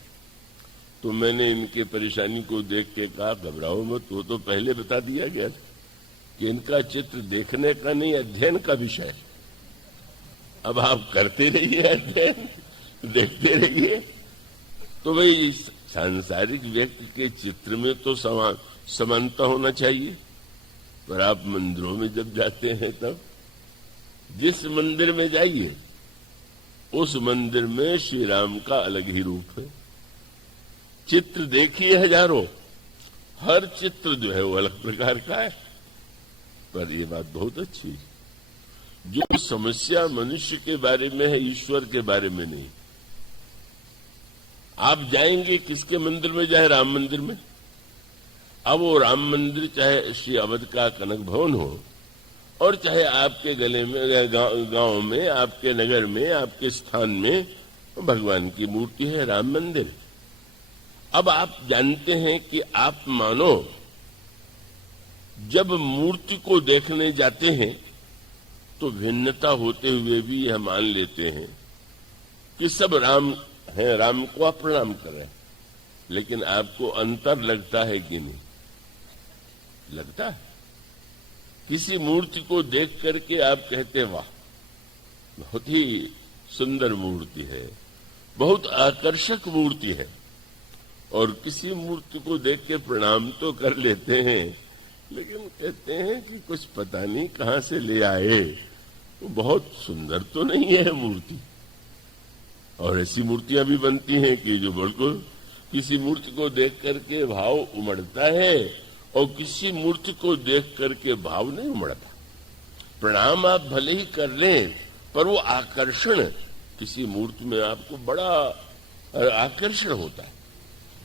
तो मैंने इनके परेशानी को देख के कहा घबराओ मत, वो तो पहले बता दिया गया था कि इनका चित्र देखने का नहीं, अध्ययन का विषय है। अब आप करते रहिए अध्ययन, देखते रहिए। तो भाई सांसारिक व्यक्ति के चित्र में तो समानता होना चाहिए, पर आप मंदिरों में जब जाते हैं तब जिस मंदिर में जाइए उस मंदिर में श्री राम का अलग ही रूप है। चित्र देखिए हजारों, हर चित्र जो है वो अलग प्रकार का है। पर ये बात बहुत अच्छी है, जो समस्या मनुष्य के बारे में है, ईश्वर के बारे में नहीं। आप जाएंगे किसके मंदिर में, जाए राम मंदिर में। अब वो राम मंदिर चाहे श्री अवध का कनक भवन हो और चाहे आपके गले में गांव में, आपके नगर में, आपके स्थान में भगवान की मूर्ति है, राम मंदिर। अब आप जानते हैं कि आप मानो जब मूर्ति को देखने जाते हैं तो भिन्नता होते हुए भी यह मान लेते हैं कि सब राम हैं, राम को आप प्रणाम कर रहे हैं। लेकिन आपको अंतर लगता है कि नहीं? लगता है। किसी मूर्ति को देख करके आप कहते वाह, बहुत ही सुंदर मूर्ति है, बहुत आकर्षक मूर्ति है, और किसी मूर्ति को देख के प्रणाम तो कर लेते हैं, लेकिन कहते हैं कि कुछ पता नहीं कहां से ले आए, वो बहुत सुंदर तो नहीं है मूर्ति। और ऐसी मूर्तियां भी बनती हैं कि जो बिल्कुल किसी मूर्ति को देख करके भाव उमड़ता है और किसी मूर्ति को देख करके भाव नहीं उमड़ता। प्रणाम आप भले ही कर लें, पर वो आकर्षण किसी मूर्ति में आपको बड़ा आकर्षण होता है,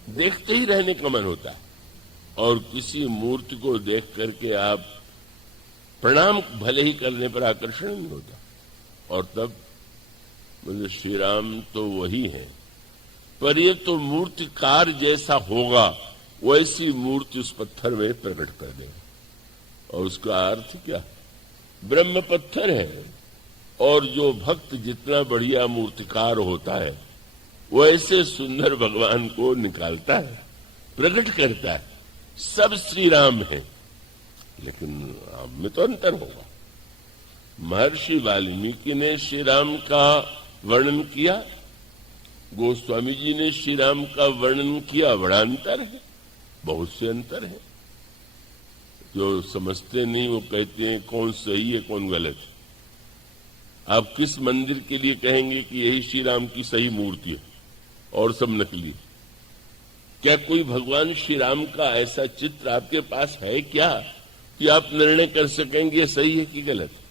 देखते ही रहने का मन होता है। और किसी मूर्ति को देख करके आप प्रणाम भले ही करने पर आकर्षण नहीं होता। और तब बोले श्री राम तो वही है, पर ये तो मूर्तिकार जैसा होगा वैसी मूर्ति उस पत्थर में प्रकट कर देगा। और उसका अर्थ क्या? ब्रह्म पत्थर है, और जो भक्त जितना बढ़िया मूर्तिकार होता है वैसे सुंदर भगवान को निकालता है, प्रकट करता है। सब श्री राम है, लेकिन आप में तो अंतर होगा। महर्षि वाल्मीकि ने श्री राम का वर्णन किया, गोस्वामी जी ने श्री राम का वर्णन किया, बड़ा अंतर है, बहुत से अंतर है। जो समझते नहीं वो कहते हैं कौन सही है कौन गलत है। आप किस मंदिर के लिए कहेंगे कि यही श्री राम की सही मूर्ति है और सब नकली? क्या कोई भगवान श्री राम का ऐसा चित्र आपके पास है क्या कि आप निर्णय कर सकेंगे ये सही है कि गलत है?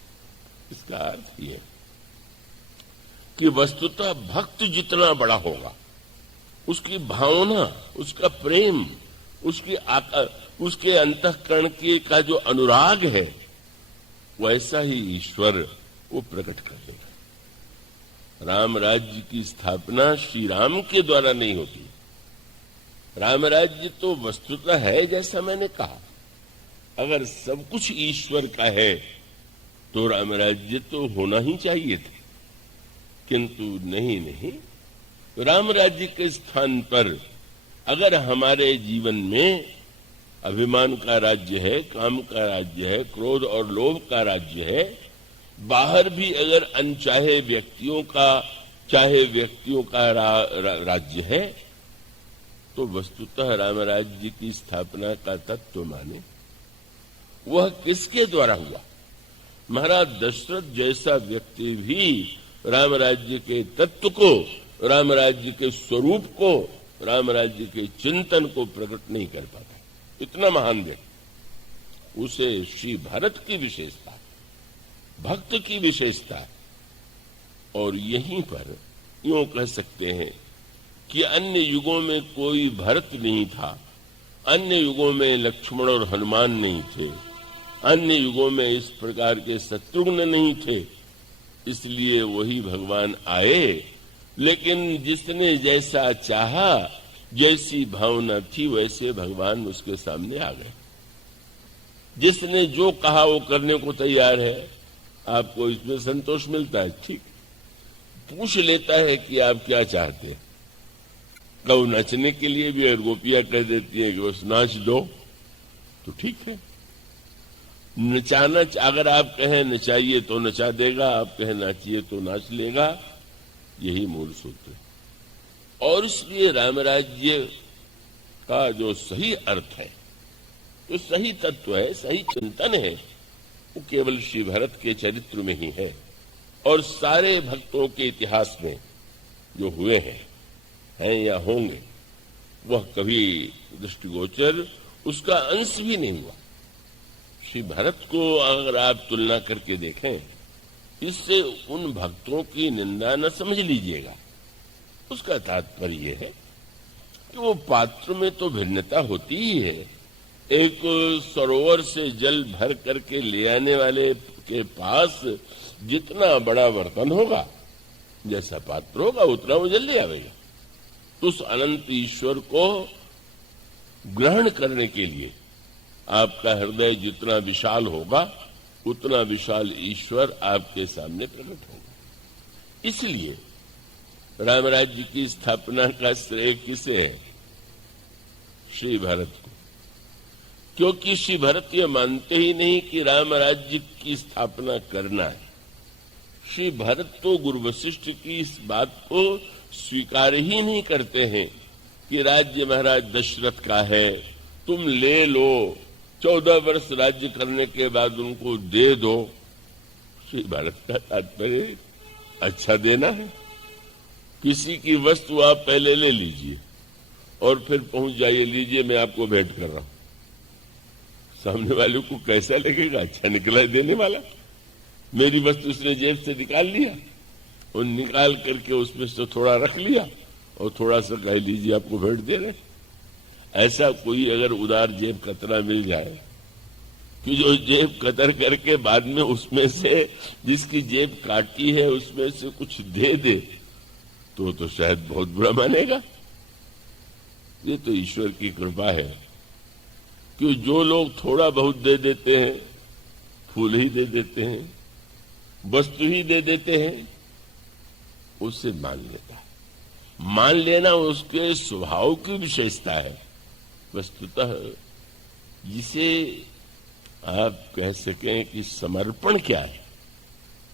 इसका अर्थ ये कि वस्तुतः भक्त जितना बड़ा होगा, उसकी भावना, उसका प्रेम, उसके अंतःकरण के का जो अनुराग है, वैसा ही ईश्वर वो प्रकट कर देगा। राम राज्य की स्थापना श्री राम के द्वारा नहीं होती। राम राज्य तो वस्तुतः है, जैसा मैंने कहा। अगर सब कुछ ईश्वर का है तो राम राज्य तो होना ही चाहिए था, किंतु नहीं। राम राज्य के स्थान पर अगर हमारे जीवन में अभिमान का राज्य है, काम का राज्य है, क्रोध और लोभ का राज्य है, बाहर भी अगर अनचाहे व्यक्तियों का राज्य है, तो वस्तुतः राम राज्य की स्थापना का तत्व माने वह किसके द्वारा हुआ? महाराज दशरथ जैसा व्यक्ति भी राम राज्य के तत्व को, राम राज्य के स्वरूप को, राम राज्य के चिंतन को प्रकट नहीं कर पाता। इतना महान व्यक्ति, उसे श्री भरत की विशेषता, भक्त की विशेषता। और यहीं पर यूं कह सकते हैं कि अन्य युगों में कोई भरत नहीं था, अन्य युगों में लक्ष्मण और हनुमान नहीं थे, अन्य युगों में इस प्रकार के शत्रुघ्न नहीं थे, इसलिए वही भगवान आए। लेकिन जिसने जैसा चाहा, जैसी भावना थी, वैसे भगवान उसके सामने आ गए। जिसने जो कहा वो करने को तैयार है। आपको इसमें संतोष मिलता है, ठीक, पूछ लेता है कि आप क्या चाहते हैं। कब नाचने के लिए भी अगर गोपियां कह देती है कि बस नाच दो तो ठीक है। नचाना, अगर आप कहें नचाइए तो नचा देगा, आप कहें नाचिए तो नाच लेगा। यही मूल सूत्र है। और इसलिए राम राज्य का जो सही अर्थ है, जो सही तत्व है, सही चिंतन है, वो केवल श्री भरत के चरित्र में ही है। और सारे भक्तों के इतिहास में जो हुए हैं या होंगे, वह कभी दृष्टिगोचर उसका अंश भी नहीं हुआ। श्री भरत को अगर आप तुलना करके देखें, इससे उन भक्तों की निंदा न समझ लीजिएगा। उसका तात्पर्य है कि वो पात्र में तो भिन्नता होती ही है। एक सरोवर से जल भर करके ले आने वाले के पास जितना बड़ा बर्तन होगा, जैसा पात्र होगा, उतना वो जल ले आवेगा। तो उस अनंत ईश्वर को ग्रहण करने के लिए आपका हृदय जितना विशाल होगा, उतना विशाल ईश्वर आपके सामने प्रकट होगा। इसलिए राम राज्य की स्थापना का श्रेय किसे है? श्री भरत को, क्योंकि श्री भरत ये मानते ही नहीं कि राम राज्य की स्थापना करना है। श्री भरत तो गुरु वशिष्ठ की इस बात को स्वीकार ही नहीं करते हैं कि राज्य महाराज दशरथ का है, तुम ले लो, 14 वर्ष राज्य करने के बाद उनको दे दो। श्री भरत का तात्पर्य अच्छा देना है। किसी की वस्तु आप पहले ले लीजिए और फिर पहुंच जाइए, लीजिए मैं आपको भेंट कर रहा हूं। सामने वाले को कैसा लगेगा? अच्छा निकला है देने वाला। मेरी वस्तु उसने जेब से निकाल लिया और निकाल करके उसमें से थोड़ा रख लिया और थोड़ा सा कह लीजिए आपको भेंट दे रहे। ऐसा कोई अगर उदार जेब कतरा मिल जाए कि जो जेब कतर करके बाद में उसमें से जिसकी जेब काटी है उसमें से कुछ दे दे, तो शायद बहुत बुरा मानेगा। ये तो ईश्वर की कृपा है कि जो लोग थोड़ा बहुत दे देते हैं, फूल ही दे देते हैं, वस्तु ही दे देते हैं, उसे मान लेता है। मान लेना उसके स्वभाव की विशेषता है। वस्तुतः जिसे आप कह सकें कि समर्पण क्या है।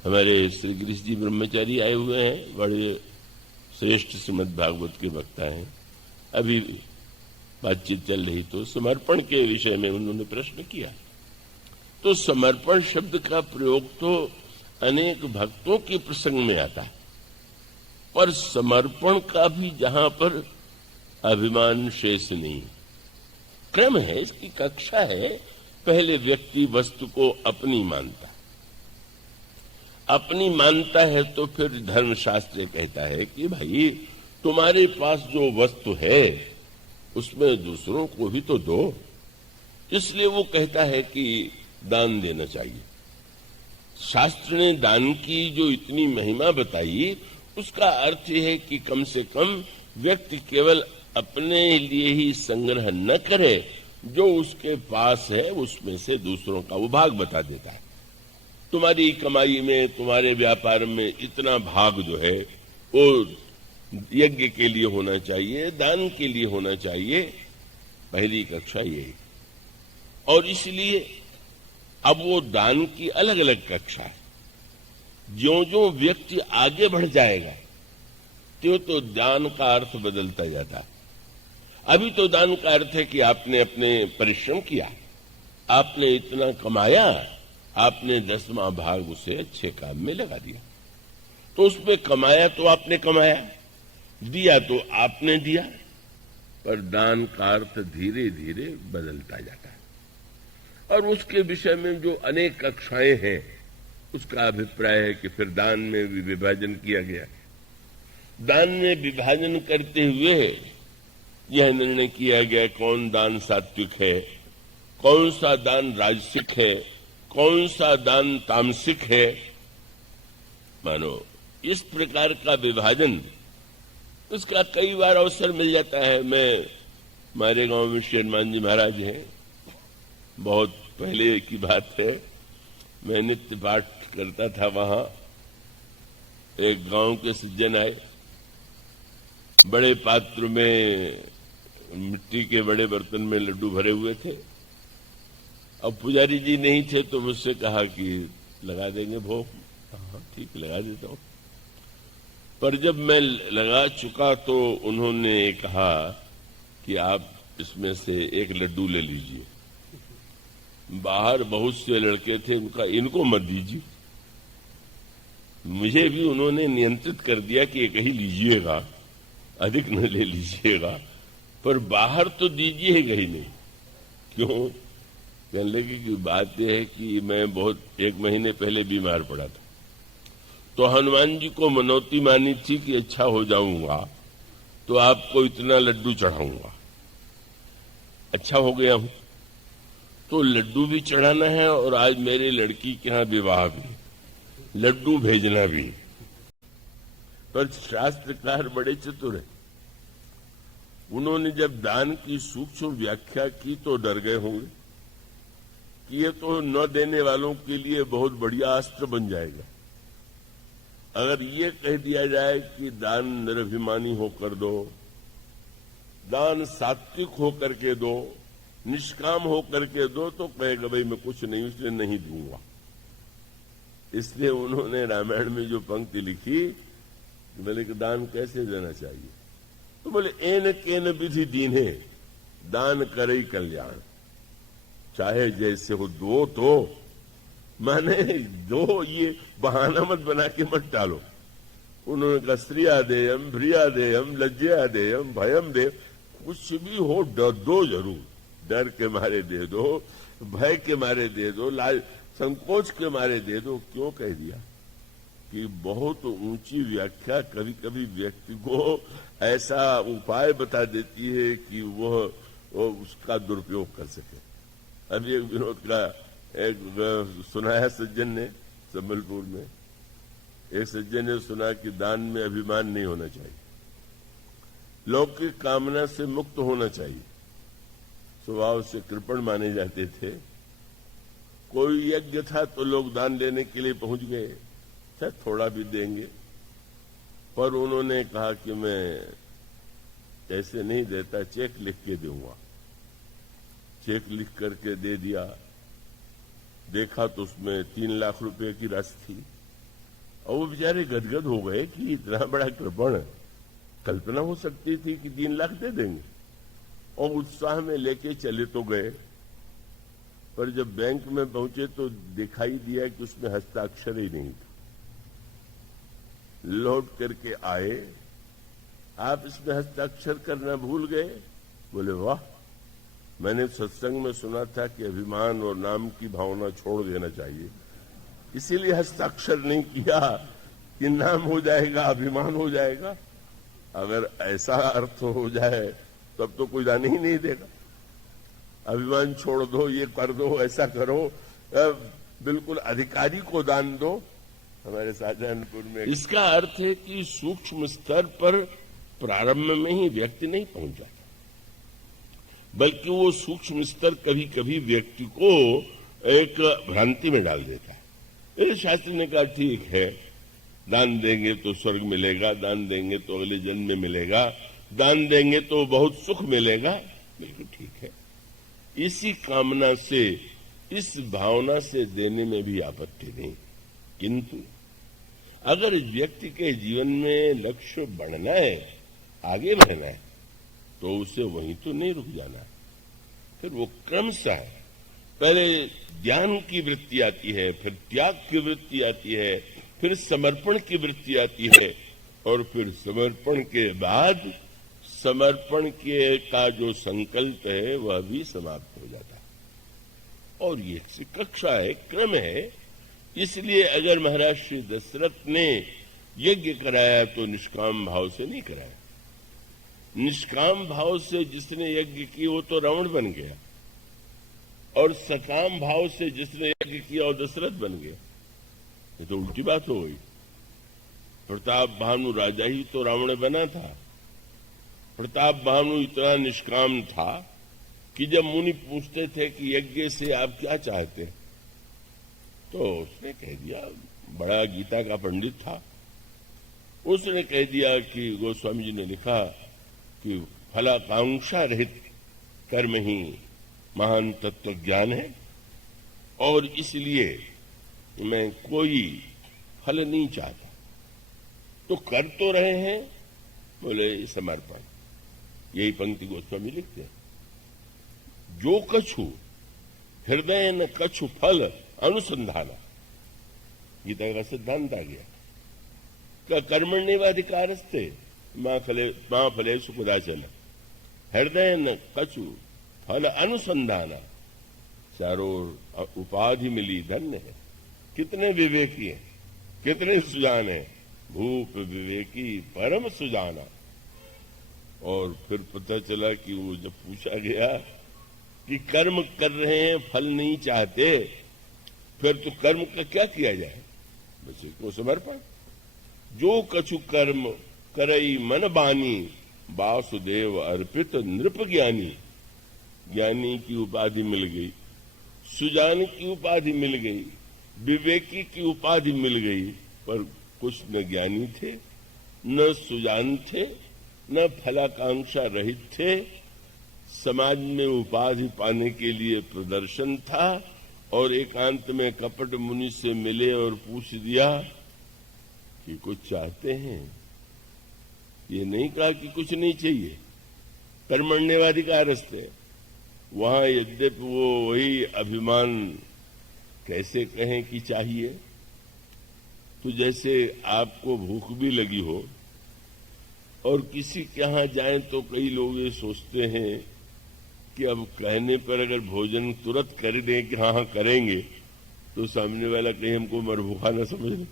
हमारे श्री गिरीश जी ब्रह्मचारी आए हुए हैं, बड़े श्रेष्ठ श्रीमद् भागवत के वक्ता हैं। अभी बातचीत चल रही तो समर्पण के विषय में उन्होंने प्रश्न किया। तो समर्पण शब्द का प्रयोग तो अनेक भक्तों के प्रसंग में आता है, पर समर्पण का भी जहां पर अभिमान शेष नहीं। क्रम है, इसकी कक्षा है। पहले व्यक्ति वस्तु को अपनी मानता है, अपनी मानता है तो फिर धर्मशास्त्र कहता है कि भाई तुम्हारे पास जो वस्तु है उसमें दूसरों को भी तो दो। इसलिए वो कहता है कि दान देना चाहिए। शास्त्र ने दान की जो इतनी महिमा बताई, उसका अर्थ यह है कि कम से कम व्यक्ति केवल अपने लिए ही संग्रह न करे, जो उसके पास है उसमें से दूसरों का वो भाग बता देता है। तुम्हारी कमाई में, तुम्हारे व्यापार में इतना भाग जो है वो यज्ञ के लिए होना चाहिए, दान के लिए होना चाहिए। पहली कक्षा यही। और इसलिए अब वो दान की अलग अलग कक्षा है। ज्यों-ज्यों व्यक्ति आगे बढ़ जाएगा त्यों तो दान का अर्थ बदलता जाता है। अभी तो दान का अर्थ है कि आपने अपने परिश्रम किया, आपने इतना कमाया, आपने 10वां भाग उसे अच्छे काम में लगा दिया। तो उसमें कमाया तो आपने कमाया, दिया तो आपने दिया, पर दान का अर्थ धीरे धीरे बदलता जाता है। और उसके विषय में जो अनेक कक्षाएं हैं, उसका अभिप्राय है कि फिर दान में भी विभाजन किया गया। दान में विभाजन करते हुए यह निर्णय किया गया कौन दान सात्विक है, कौन सा दान राजसिक है, कौन सा दान तामसिक है। मानो इस प्रकार का विभाजन, उसका कई बार अवसर मिल जाता है। हमारे गांव में श्री हनुमान जी महाराज हैं, बहुत पहले की बात है। मैं नित्य पाठ करता था वहां। एक गांव के सज्जन आए, बड़े पात्र में मिट्टी के बड़े बर्तन में लड्डू भरे हुए थे। अब पुजारी जी नहीं थे तो मुझसे कहा कि लगा देंगे भोग। हाँ ठीक, लगा देता हूं। पर जब मैं लगा चुका तो उन्होंने कहा कि आप इसमें से एक लड्डू ले लीजिए। बाहर बहुत से लड़के थे, उनका इनको मत दीजिए। मुझे भी उन्होंने नियंत्रित कर दिया कि एक ही लीजिएगा, अधिक न ले लीजिएगा, पर बाहर तो दीजिएगा ही नहीं। क्यों? कहने लगे कि बात यह है कि मैं बहुत 1 महीने पहले बीमार पड़ा था, तो हनुमान जी को मनौती मानी थी कि अच्छा हो जाऊंगा तो आपको इतना लड्डू चढ़ाऊंगा। अच्छा हो गया हूं तो लड्डू भी चढ़ाना है और आज मेरे लड़की के यहां विवाह भी, लड्डू भेजना भी। पर शास्त्रकार बड़े चतुर है। उन्होंने जब दान की सूक्ष्म व्याख्या की तो डर गए होंगे कि ये तो न देने वालों के लिए बहुत बढ़िया अस्त्र बन जाएगा। अगर ये कह दिया जाए कि दान निरभिमानी होकर दो, दान सात्विक होकर के दो, निष्काम होकर के दो, तो कहेगा भाई मैं कुछ नहीं, इसलिए नहीं दूंगा। इसलिए उन्होंने रामायण में जो पंक्ति लिखी, बोले कि दान कैसे देना चाहिए, तो बोले एन केन विधि दीन्हे दान करई कल्याण, चाहे जैसे हो दो, तो माने दो, ये बहाना मत बना के मत डालो। उन्होंने कहा श्रिया देयम, भ्रिया देयम, लज्जा देयम, भयम दे, कुछ भी हो दो जरूर, डर के मारे दे दो, भय के मारे दे दो, लाज संकोच के मारे दे दो। क्यों कह दिया कि बहुत ऊंची व्याख्या कभी कभी व्यक्ति को ऐसा उपाय बता देती है कि वो उसका दुरुपयोग कर सके। अभी एक विनोद का एक सुनाया सज्जन ने, संबलपुर में एक सज्जन ने सुना कि दान में अभिमान नहीं होना चाहिए, लौकिक कामना से मुक्त होना चाहिए, स्वभाव से कृपण माने जाते थे। कोई यज्ञ था तो लोग दान लेने के लिए पहुंच गए, शायद थोड़ा भी देंगे, पर उन्होंने कहा कि मैं ऐसे नहीं देता, चेक लिख के दूंगा। चेक लिख करके दे दिया। देखा तो उसमें 3 लाख रुपए की राशि थी, और वो बेचारे गदगद हो गए कि इतना बड़ा कृपण, कल्पना हो सकती थी कि 3 लाख दे देंगे, और उत्साह में लेके चले तो गए। पर जब बैंक में पहुंचे तो दिखाई दिया कि उसमें हस्ताक्षर ही नहीं था। लौट करके आए, आप इसमें हस्ताक्षर करना भूल गए? बोले वाह, मैंने सत्संग में सुना था कि अभिमान और नाम की भावना छोड़ देना चाहिए, इसीलिए हस्ताक्षर नहीं किया कि नाम हो जाएगा, अभिमान हो जाएगा। अगर ऐसा अर्थ हो जाए तब तो कोई दान ही नहीं देगा। अभिमान छोड़ दो, ये कर दो, ऐसा करो, बिल्कुल अधिकारी को दान दो। हमारे शाहजहानपुर में इसका अर्थ है कि सूक्ष्म स्तर पर प्रारंभ में ही व्यक्ति नहीं पहुंच जाता, बल्कि वो सूक्ष्म स्तर कभी कभी व्यक्ति को एक भ्रांति में डाल देता है। मेरे शास्त्री ने कहा ठीक है, दान देंगे तो स्वर्ग मिलेगा, दान देंगे तो अगले जन्म में मिलेगा, दान देंगे तो बहुत सुख मिलेगा। बिल्कुल ठीक है, इसी कामना से, इस भावना से देने में भी आपत्ति नहीं। किंतु अगर व्यक्ति के जीवन में लक्ष्य बढ़ना है, आगे बढ़ना है, तो उसे वहीं तो नहीं रुक जाना है। फिर वो क्रमशः पहले ज्ञान की वृत्ति आती है, फिर त्याग की वृत्ति आती है, फिर समर्पण की वृत्ति आती है, और फिर समर्पण के बाद समर्पण के का जो संकल्प है वह भी समाप्त हो जाता है। और ये कक्षा है, क्रम है। इसलिए अगर महाराज श्री दशरथ ने यज्ञ कराया तो निष्काम भाव से नहीं कराया। निष्काम भाव से जिसने यज्ञ की वो तो रावण बन गया, और सकाम भाव से जिसने यज्ञ किया वो दशरथ बन गया। ये तो उल्टी बात हो गई। प्रताप भानु राजा ही तो रावण बना था। प्रताप भानु इतना निष्काम था कि जब मुनि पूछते थे कि यज्ञ से आप क्या चाहते हैं, तो उसने कह दिया, बड़ा गीता का पंडित था, उसने कह दिया कि गोस्वामी जी ने लिखा कि फलाकांक्षा रहित कर्म ही महान तत्व ज्ञान है, और इसलिए मैं कोई फल नहीं चाहता। तो कर तो रहे हैं, बोले समर्पण। यही पंक्ति गोस्वामी लिखते हैं, जो कछु हृदय न कछु फल अनुसंधाना, गीता का सिद्धांत आ गया। कर्मण्येवाधिकारस्ते मां फलेषु कदाचन, हृदय न कछु फल अनुसंधाना, चारों उपाधि मिली धन्य है। कितने विवेकी हैं, कितने सुजान हैं, भूप विवेकी परम सुजाना। और फिर पता चला कि वो जब पूछा गया कि कर्म कर रहे हैं, फल नहीं चाहते, फिर तो कर्म का क्या किया जाए? बस को समर्पण। जो कछु कर्म करई मन बानी, वासुदेव अर्पित नृप ज्ञानी। ज्ञानी की उपाधि मिल गई, सुजान की उपाधि मिल गई, विवेकी की उपाधि मिल गई, पर कुछ न ज्ञानी थे, न सुजान थे, न फलाकांक्षा रहित थे। समाज में उपाधि पाने के लिए प्रदर्शन था और एकांत में कपट मुनि से मिले और पूछ दिया कि कुछ चाहते हैं। ये नहीं कहा कि कुछ नहीं चाहिए। कर्मण्यवाधिकारस्ते, वहां यद्यपि वो वही अभिमान कैसे कहें कि चाहिए। तो जैसे आपको भूख भी लगी हो और किसी के यहां जाएं तो कई लोग ये सोचते हैं कि अब कहने पर अगर भोजन तुरंत कर दें कि हाँ करेंगे, तो सामने वाला कहीं हमको मरभूखा न समझ ले,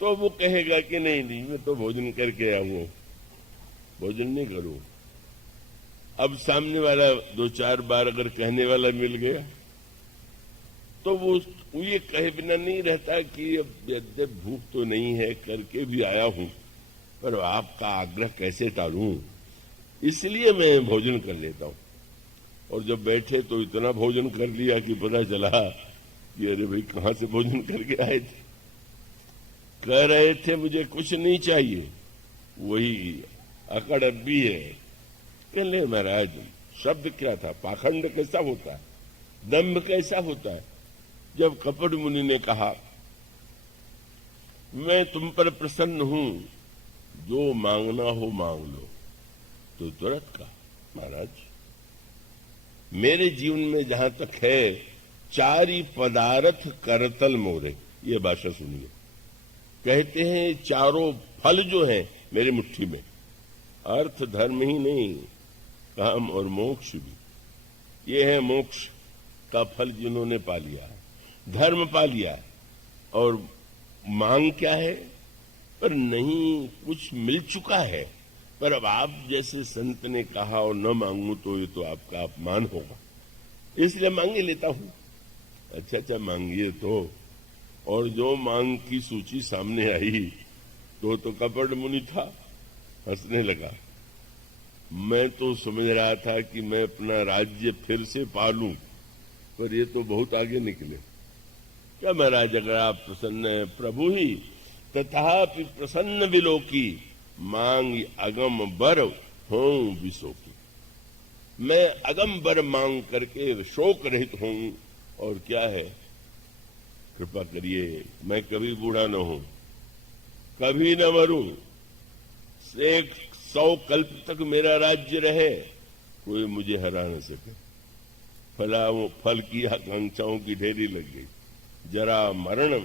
तो वो कहेगा कि नहीं नहीं मैं तो भोजन करके आया हूं, भोजन नहीं करूं। अब सामने वाला 2-4 बार अगर कहने वाला मिल गया तो वो ये कहे बिना नहीं रहता कि अब यद्यप भूख तो नहीं है, करके भी आया हूं, पर आपका आग्रह कैसे टालूं, इसलिए मैं भोजन कर लेता हूं। और जब बैठे तो इतना भोजन कर लिया कि पता चला कि अरे भाई कहां से भोजन करके आए थे। कह रहे थे मुझे कुछ नहीं चाहिए, वही अकड़ अब भी है। कह ले महाराज, शब्द क्या था, पाखंड कैसा होता है, दंभ कैसा होता है। जब कपट मुनि ने कहा मैं तुम पर प्रसन्न हूं, जो मांगना हो मांग लो, तो तुरंत कहा महाराज मेरे जीवन में जहां तक है 4 ही पदार्थ करतल मोरे। ये भाषा सुनिए। कहते हैं चारों फल जो हैं मेरी मुट्ठी में, अर्थ धर्म ही नहीं, काम और मोक्ष भी। ये है मोक्ष का फल जिन्होंने पा लिया है, धर्म पा लिया है। और मांग क्या है, पर नहीं कुछ मिल चुका है, पर अब आप जैसे संत ने कहा और न मांगू तो ये तो आपका अपमान होगा, इसलिए मांगे लेता हूं। अच्छा मांगिए तो। और जो मांग की सूची सामने आई तो कपट मुनि था, हंसने लगा। मैं तो समझ रहा था कि मैं अपना राज्य फिर से पालूं, पर ये तो बहुत आगे निकले। क्या महाराज अगर आप प्रसन्न हैं, प्रभु ही तथापि प्रसन्न विलोकी, मांग अगम बर हों विशोकी। मैं अगम बर मांग करके शोक रहित हूं। और क्या है, कृपा करिए मैं कभी बूढ़ा न हूं, कभी न मरूं, 100 कल्प तक मेरा राज्य रहे, कोई मुझे हरा न सके। फल की आकांक्षाओं की ढेरी लग गई। जरा मरण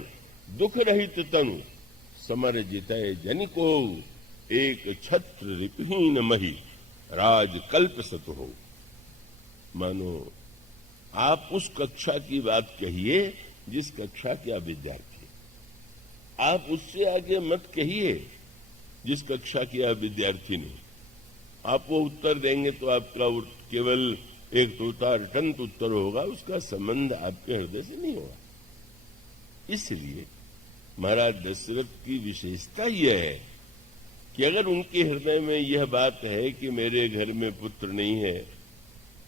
दुख रहित तनु, समर जितय जन को, एक छत्र रिपहीन मही, राज कल्प सत हो। मानो आप उस कक्षा की बात कहिए जिस कक्षा के आप विद्यार्थी, आप उससे आगे मत कहिए जिस कक्षा के आप विद्यार्थी नहीं। आप वो उत्तर देंगे तो आपका केवल एक टंत उत्तर होगा, उसका संबंध आपके हृदय से नहीं होगा। इसलिए महाराज दशरथ की विशेषता यह है कि अगर उनके हृदय में यह बात है कि मेरे घर में पुत्र नहीं है,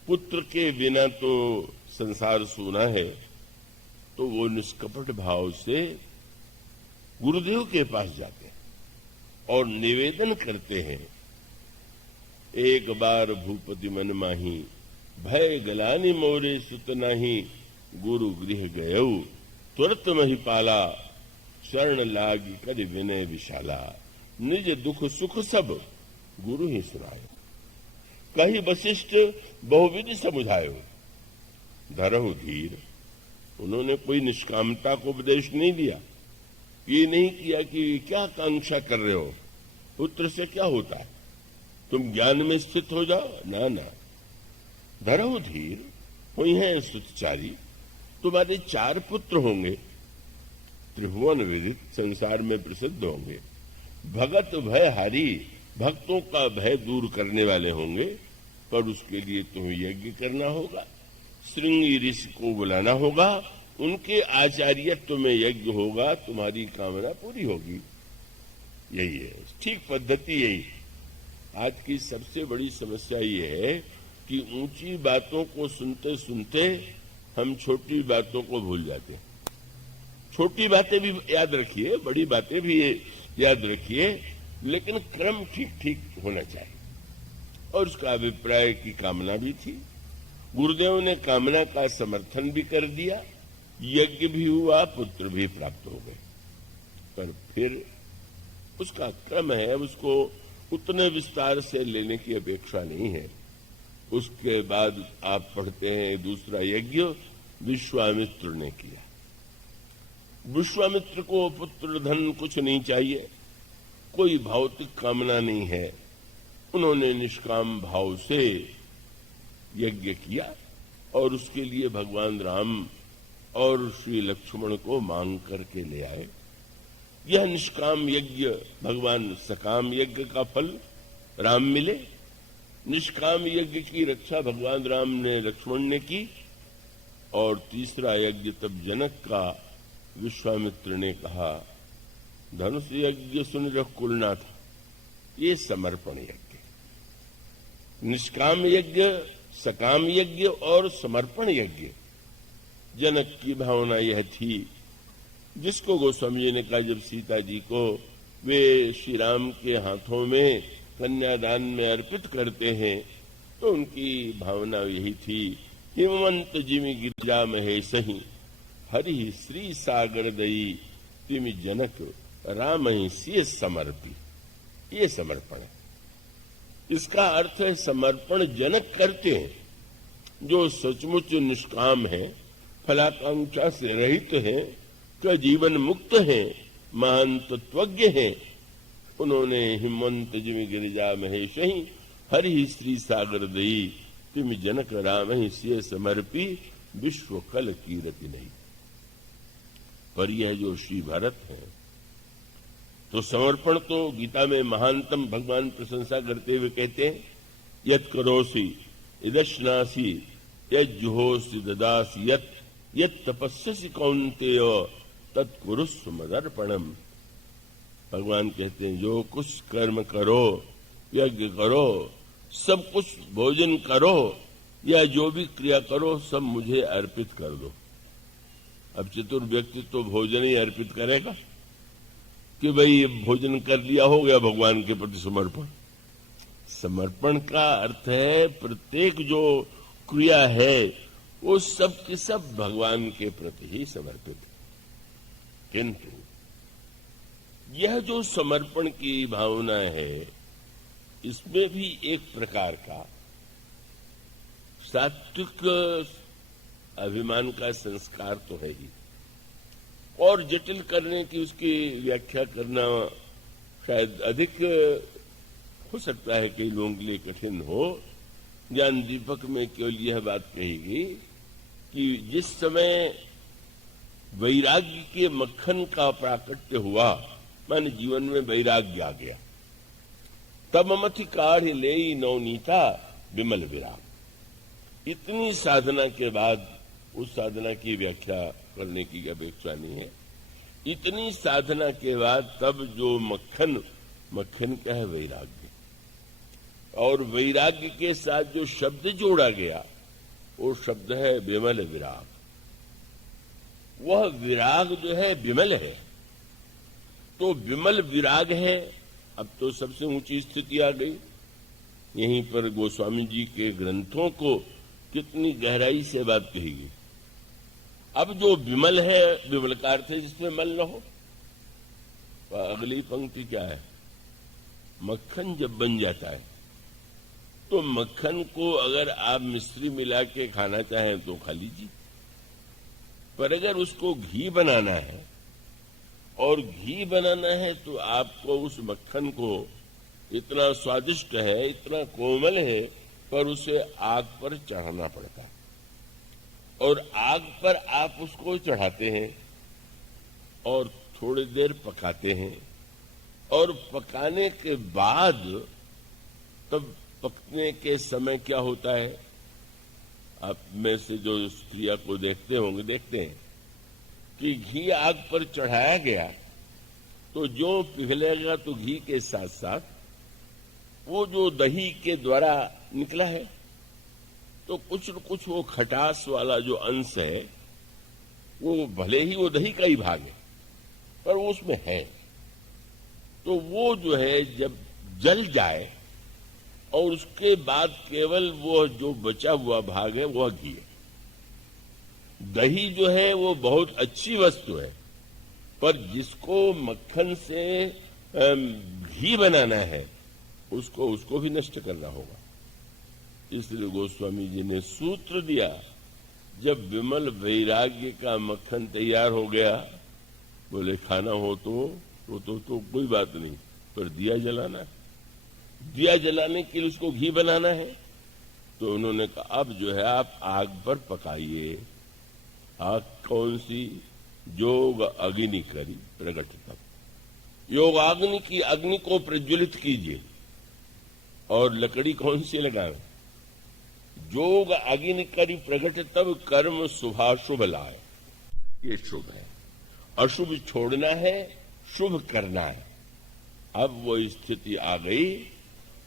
पुत्र के बिना तो संसार सूना है, तो वो निष्कपट भाव से गुरुदेव के पास जाते हैं और निवेदन करते हैं। एक बार भूपति मन माही, भय गलानी मोरे सुत नाही, गुरु गृह गयऊ तुरत मही पाला, शरण लागी कर विनय विशाला, निज दुख सुख सब गुरु ही सुनायो, कही वशिष्ठ बहुविधि समुझायो, धरहु धीर। उन्होंने कोई निष्कामता को उपदेश नहीं दिया, ये नहीं किया कि क्या कांक्षा कर रहे हो, पुत्र से क्या होता है, तुम ज्ञान में स्थित हो जाओ, ना ना। धरहु धीर, हुई है सुतचारी, तुम्हारे 4 पुत्र होंगे, त्रिभुवन विदित, संसार में प्रसिद्ध होंगे, भगत भय हारी, भक्तों का भय दूर करने वाले होंगे, पर उसके लिए तुम्हें यज्ञ करना होगा, श्रृंगी ऋषि को बुलाना होगा, उनके आचार्यत्व में यज्ञ होगा, तुम्हारी कामना पूरी होगी। यही है ठीक पद्धति। यही आज की सबसे बड़ी समस्या ये है कि ऊंची बातों को सुनते सुनते हम छोटी बातों को भूल जाते हैं। छोटी बातें भी याद रखिए, बड़ी बातें भी याद रखिए, लेकिन क्रम ठीक ठीक होना चाहिए। और उसका अभिप्राय की कामना भी थी। गुरुदेव ने कामना का समर्थन भी कर दिया, यज्ञ भी हुआ, पुत्र भी प्राप्त हो गए। पर फिर उसका क्रम है, उसको उतने विस्तार से लेने की अपेक्षा नहीं है। उसके बाद आप पढ़ते हैं दूसरा यज्ञ विश्वामित्र ने किया। विश्वामित्र को पुत्र धन कुछ नहीं चाहिए, कोई भौतिक कामना नहीं है। उन्होंने निष्काम भाव से यज्ञ किया और उसके लिए भगवान राम और श्री लक्ष्मण को मांग करके ले आए। यह निष्काम यज्ञ भगवान सकाम यज्ञ का फल राम मिले। निष्काम यज्ञ की रक्षा भगवान राम ने लक्ष्मण ने की। और तीसरा यज्ञ तब जनक का विश्वामित्र ने कहा, धनुष यज्ञ सुन रघुकुलनाथ, ये समर्पण यज्ञ, निष्काम यज्ञ, सकाम यज्ञ और समर्पण यज्ञ। जनक की भावना यह थी, जिसको गोस्वामी जी ने कहा जब सीता जी को वे श्री राम के हाथों में कन्यादान में अर्पित करते हैं तो उनकी भावना यही थी, हिमवंत जिमि गिरिजा महेशहि हरि श्री सागर दई तिमि जनक राम ही सिय समर्पी। ये समर्पण है। इसका अर्थ है समर्पण जनक करते हैं, जो सचमुच निष्काम है, फलाकांक्षा से रहित है, जो जीवन मुक्त है, महान तत्वज्ञ है। उन्होंने हिमवंत जिमि गिरिजा महेशहि हरि श्री सागर दई तिमि जनक राम ही सिय समर्पी विश्व कल कीरति नहीं। पर यह जो श्री भरत है, तो समर्पण तो गीता में महानतम भगवान प्रशंसा करते हुए कहते हैं, यत् करोसि इदश्नासि यज्जुहोसि ददासि यत् तपस्यसि कौन्तेय तत्कुरुस्व मदर्पणम। भगवान कहते हैं, जो कुछ कर्म करो, यज्ञ करो, सब कुछ भोजन करो या जो भी क्रिया करो, सब मुझे अर्पित कर दो। अब चतुर व्यक्ति तो भोजन ही अर्पित करेगा कि भाई ये भोजन कर लिया, हो गया भगवान के प्रति समर्पण। समर्पण का अर्थ है प्रत्येक जो क्रिया है वो सब के सब भगवान के प्रति ही समर्पित है। किंतु यह जो समर्पण की भावना है, इसमें भी एक प्रकार का सात्विक अभिमान का संस्कार तो है ही, और जटिल करने की उसकी व्याख्या करना शायद अधिक हो सकता है, कई लोगों के लिए कठिन हो। ज्ञान दीपक में केवल यह बात कहेगी कि जिस समय वैराग्य के मक्खन का प्राकट्य हुआ, माने जीवन में वैराग्य आ गया, तब मथि काढ़ ले नवनीता विमल विराग। इतनी साधना के बाद उस साधना की व्याख्या करने की अपेक्षा नहीं है। इतनी साधना के बाद तब जो मक्खन का है वैराग्य, और वैराग्य के साथ जो शब्द जोड़ा गया वो शब्द है विमल विराग। वह विराग जो है विमल है, तो विमल विराग है। अब तो सबसे ऊंची स्थिति आ गई। यहीं पर गोस्वामी जी के ग्रंथों को कितनी गहराई से बात कही गई। अब जो विमल है, विमल का अर्थ है जिसमें मल न हो। अगली पंक्ति क्या है? मक्खन जब बन जाता है तो मक्खन को अगर आप मिश्री मिला के खाना चाहें तो खा लीजिए, पर अगर उसको घी बनाना है और घी बनाना है तो आपको उस मक्खन को इतना स्वादिष्ट है, इतना कोमल है, पर उसे आग पर चढ़ाना पड़ता है। और आग पर आप उसको चढ़ाते हैं और थोड़ी देर पकाते हैं, और पकाने के बाद तब पकने के समय क्या होता है, आप में से जो इस क्रिया को देखते होंगे देखते हैं कि घी आग पर चढ़ाया गया तो जो पिघलेगा तो घी के साथ साथ वो जो दही के द्वारा निकला है तो कुछ न कुछ वो खटास वाला जो अंश है वो भले ही वो दही का ही भाग है पर वो उसमें है। तो तो वो जो है जब जल जाए और उसके बाद केवल वो जो बचा हुआ भाग है वह घी है। दही जो है वो बहुत अच्छी वस्तु है, पर जिसको मक्खन से घी बनाना है उसको भी नष्ट करना होगा। इसलिए गोस्वामी जी ने सूत्र दिया, जब विमल वैराग्य का मक्खन तैयार हो गया, बोले खाना हो तो कोई बात नहीं, पर दिया जलाना है, दिया जलाने के लिए उसको घी बनाना है। तो उन्होंने कहा अब जो है आप आग पर पकाइए। आग कौन सी? योग अग्नि करी प्रगट तब। योग अग्नि को प्रज्वलित कीजिए। और लकड़ी कौन सी लगाए? योग अग्नि करी प्रगट तब कर्म शुभाशुभ लाए। ये शुभ है, अशुभ छोड़ना है, शुभ करना है। अब वो स्थिति आ गई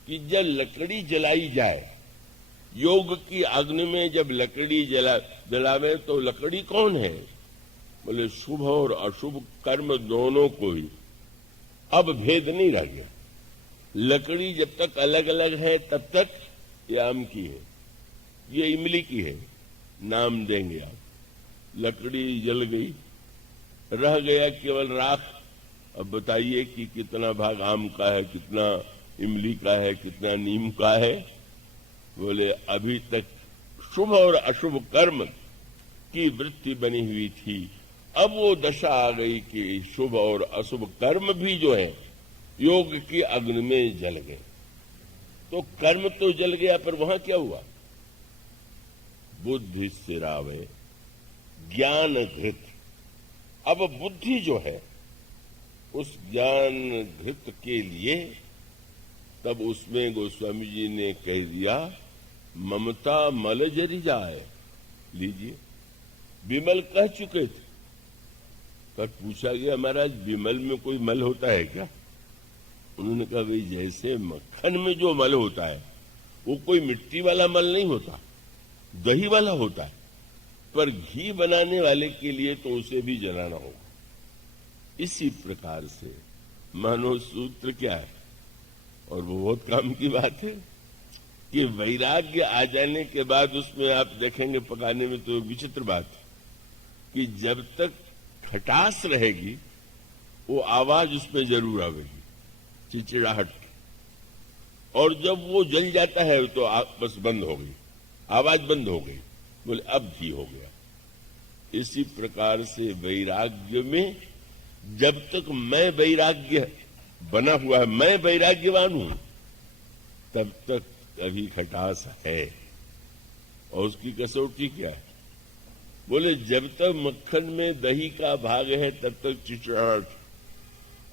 कि जब लकड़ी जलाई जाए, योग की अग्नि में जब लकड़ी जलावे तो लकड़ी कौन है? बोले शुभ और अशुभ कर्म दोनों को ही। अब भेद नहीं रह गया। लकड़ी जब तक अलग अलग है तब तक ये आम की है, ये इमली की है, नाम देंगे आप। लकड़ी जल गई, रह गया केवल राख। अब बताइए कि कितना भाग आम का है, कितना इमली का है, कितना नीम का है। बोले अभी तक शुभ और अशुभ कर्म की वृत्ति बनी हुई थी, अब वो दशा आ गई कि शुभ और अशुभ कर्म भी जो है योग की अग्नि में जल गए। तो कर्म तो जल गया, पर वहां क्या हुआ? बुद्धि सिरावे ज्ञान घृत। अब बुद्धि जो है उस ज्ञान घृत के लिए तब उसमें गोस्वामी जी ने कह दिया ममता मल जरी जाए। लीजिए, विमल कह चुके थे, पर पूछा गया महाराज विमल में कोई मल होता है क्या? उन्होंने कहा भाई जैसे मक्खन में जो मल होता है वो कोई मिट्टी वाला मल नहीं होता, दही वाला होता है, पर घी बनाने वाले के लिए तो उसे भी जलाना होगा। इसी प्रकार से मानो सूत्र क्या है, और वो बहुत काम की बात है कि वैराग्य आ जाने के बाद उसमें आप देखेंगे पकाने में तो विचित्र बात है कि जब तक खटास रहेगी वो आवाज उसमें जरूर आवेगी, चिड़चिड़ाहट। और जब वो जल जाता है तो बस बंद हो गई, आवाज बंद हो गई, बोले अब घी हो गया। इसी प्रकार से वैराग्य में जब तक मैं वैराग्य बना हुआ है, मैं वैराग्यवान हूं, तब तक अभी खटास है। और उसकी कसौटी क्या है? बोले जब तक मक्खन में दही का भाग है तब तक चिड़चिड़ाहट,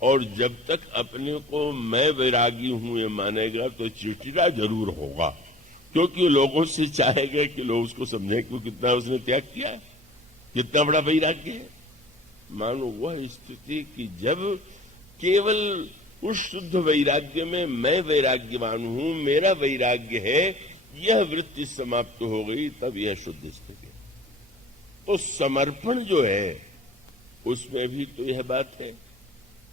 और जब तक अपने को मैं वैरागी हूं ये मानेगा तो चिड़चिड़ा जरूर होगा, क्योंकि वो लोगों से चाहेगा कि लोग उसको समझें कि कितना उसने त्याग किया है, कितना बड़ा वैराग्य है। मानो वह स्थिति कि जब केवल उस शुद्ध वैराग्य में मैं वैराग्यवान हूं, मेरा वैराग्य है, यह वृत्ति समाप्त हो गई, तब यह शुद्ध स्थिति है। तो समर्पण जो है उसमें भी तो यह बात है,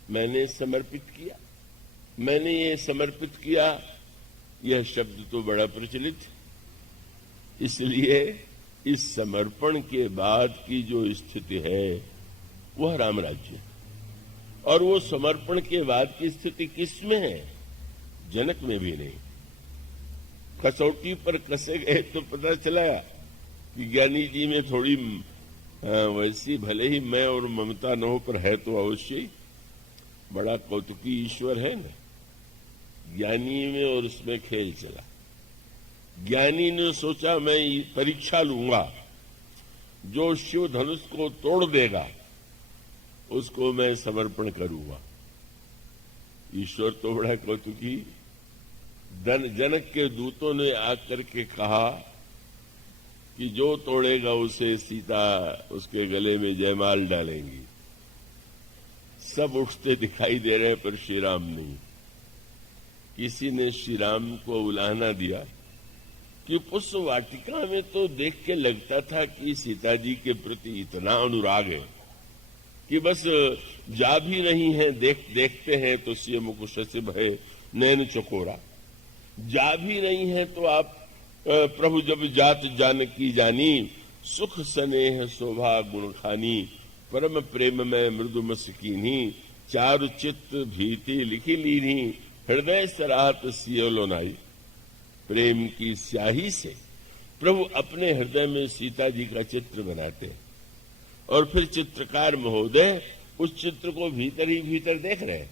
मैंने समर्पित किया, मैंने ये समर्पित किया, यह शब्द तो बड़ा प्रचलित है। इसलिए इस समर्पण के बाद की जो स्थिति है वह राम राज्य है। और वो समर्पण के बाद की स्थिति किसमें है? जनक में भी नहीं। कसौटी पर कसे गए तो पता चला कि ज्ञानी जी में थोड़ी वैसी भले ही मैं और ममता न हो, पर है तो अवश्य ही। बड़ा कौतुकी ईश्वर है ना, ज्ञानी में और उसमें खेल चला। ज्ञानी ने सोचा मैं परीक्षा लूंगा, जो शिव धनुष को तोड़ देगा उसको मैं समर्पण करूंगा। ईश्वर तो बड़ा कौतुकी। जनक के दूतों ने आकर के कहा कि जो तोड़ेगा उसे सीता उसके गले में जयमाल डालेंगी। सब उठते दिखाई दे रहे हैं, पर श्री राम नहीं। किसी ने श्री राम को उलाहना दिया कि पुष्प वाटिका में तो देख के लगता था कि सीता जी के प्रति इतना अनुराग है, कि बस जा भी नहीं है, देखते हैं तो सिय मुकुश से भय नैन चकोरा। जा भी नहीं है तो आप प्रभु जब जात जान की जानी, सुख स्नेह शोभा गुण खानी, परम प्रेम में मृदु मस्कीनी, चारु चित्त भीति लिखी लीनी, हृदय सराहत सियो लोनाई। प्रेम की स्याही से प्रभु अपने हृदय में सीता जी का चित्र बनाते हैं और फिर चित्रकार महोदय उस चित्र को भीतर ही भीतर देख रहे हैं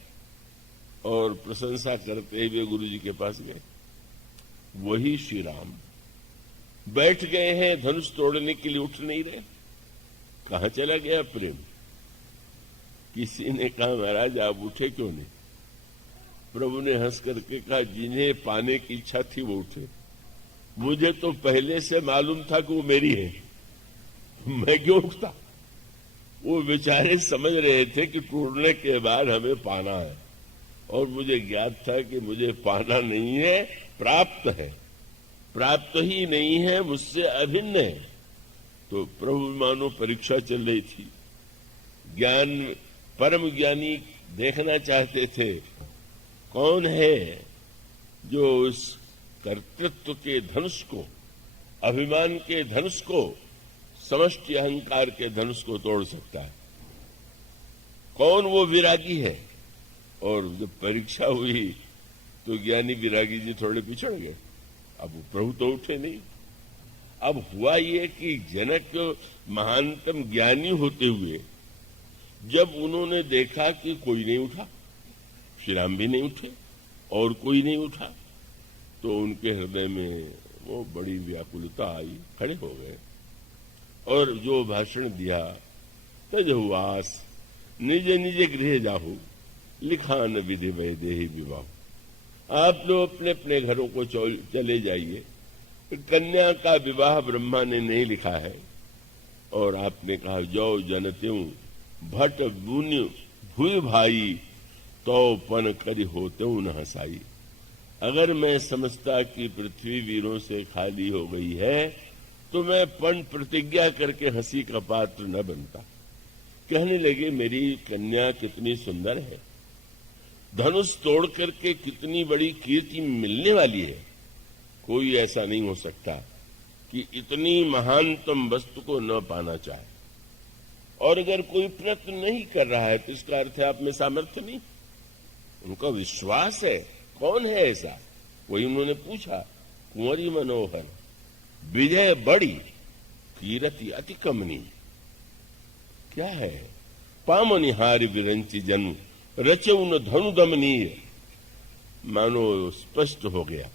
और प्रशंसा करते हुए गुरु जी के पास गए। वही श्री राम बैठ गए हैं, धनुष तोड़ने के लिए उठ नहीं रहे। कहां चला गया प्रेम? किसी ने कहा महाराज आप उठे क्यों नहीं? प्रभु ने हंस करके कहा जिन्हें पाने की इच्छा थी वो उठे, मुझे तो पहले से मालूम था कि वो मेरी है, मैं क्यों उठता? वो बेचारे समझ रहे थे कि टूटने के बाद हमें पाना है और मुझे ज्ञात था कि मुझे पाना नहीं है, प्राप्त है। प्राप्त ही नहीं है, मुझसे अभिन्न है। तो प्रभु मानो परीक्षा चल रही थी। ज्ञान परम ज्ञानी देखना चाहते थे कौन है जो उस कर्तृत्व के धनुष को, अभिमान के धनुष को, समष्टि अहंकार के धनुष को तोड़ सकता है। कौन वो विरागी है? और जब परीक्षा हुई तो ज्ञानी विरागी जी थोड़े पिछड़ गए। अब प्रभु तो उठे नहीं। अब हुआ ये कि जनक महानतम ज्ञानी होते हुए जब उन्होंने देखा कि कोई नहीं उठा, श्री राम भी नहीं उठे और कोई नहीं उठा, तो उनके हृदय में वो बड़ी व्याकुलता आई, खड़े हो गए और जो भाषण दिया, तजहुआस निज निज गृह जाहु, लिखान विधि वैदेही विवाह। आप लोग अपने अपने घरों को चले जाइए। कन्या का विवाह ब्रह्मा ने नहीं लिखा है और आपने कहा जो जनत्यू भट बुन्य भूय भाई, तो पन करी होते न हंसाई। अगर मैं समझता कि पृथ्वी वीरों से खाली हो गई है तो मैं पण प्रतिज्ञा करके हंसी का पात्र न बनता। कहने लगे मेरी कन्या कितनी सुंदर है, धनुष तोड़ करके कितनी बड़ी कीर्ति मिलने वाली है। कोई ऐसा नहीं हो सकता कि इतनी महानतम वस्तु को न पाना चाहे। और अगर कोई प्रयत्न नहीं कर रहा है तो इसका अर्थ है आप में सामर्थ्य नहीं। उनका विश्वास है। कौन है ऐसा? वही उन्होंने पूछा। कुंवरी मनोहर विजय बड़ी, कीरति अति कमनी। क्या है? पामनिहारी विरंची जन्म, रचउन धनु दमनीय। मानो स्पष्ट हो गया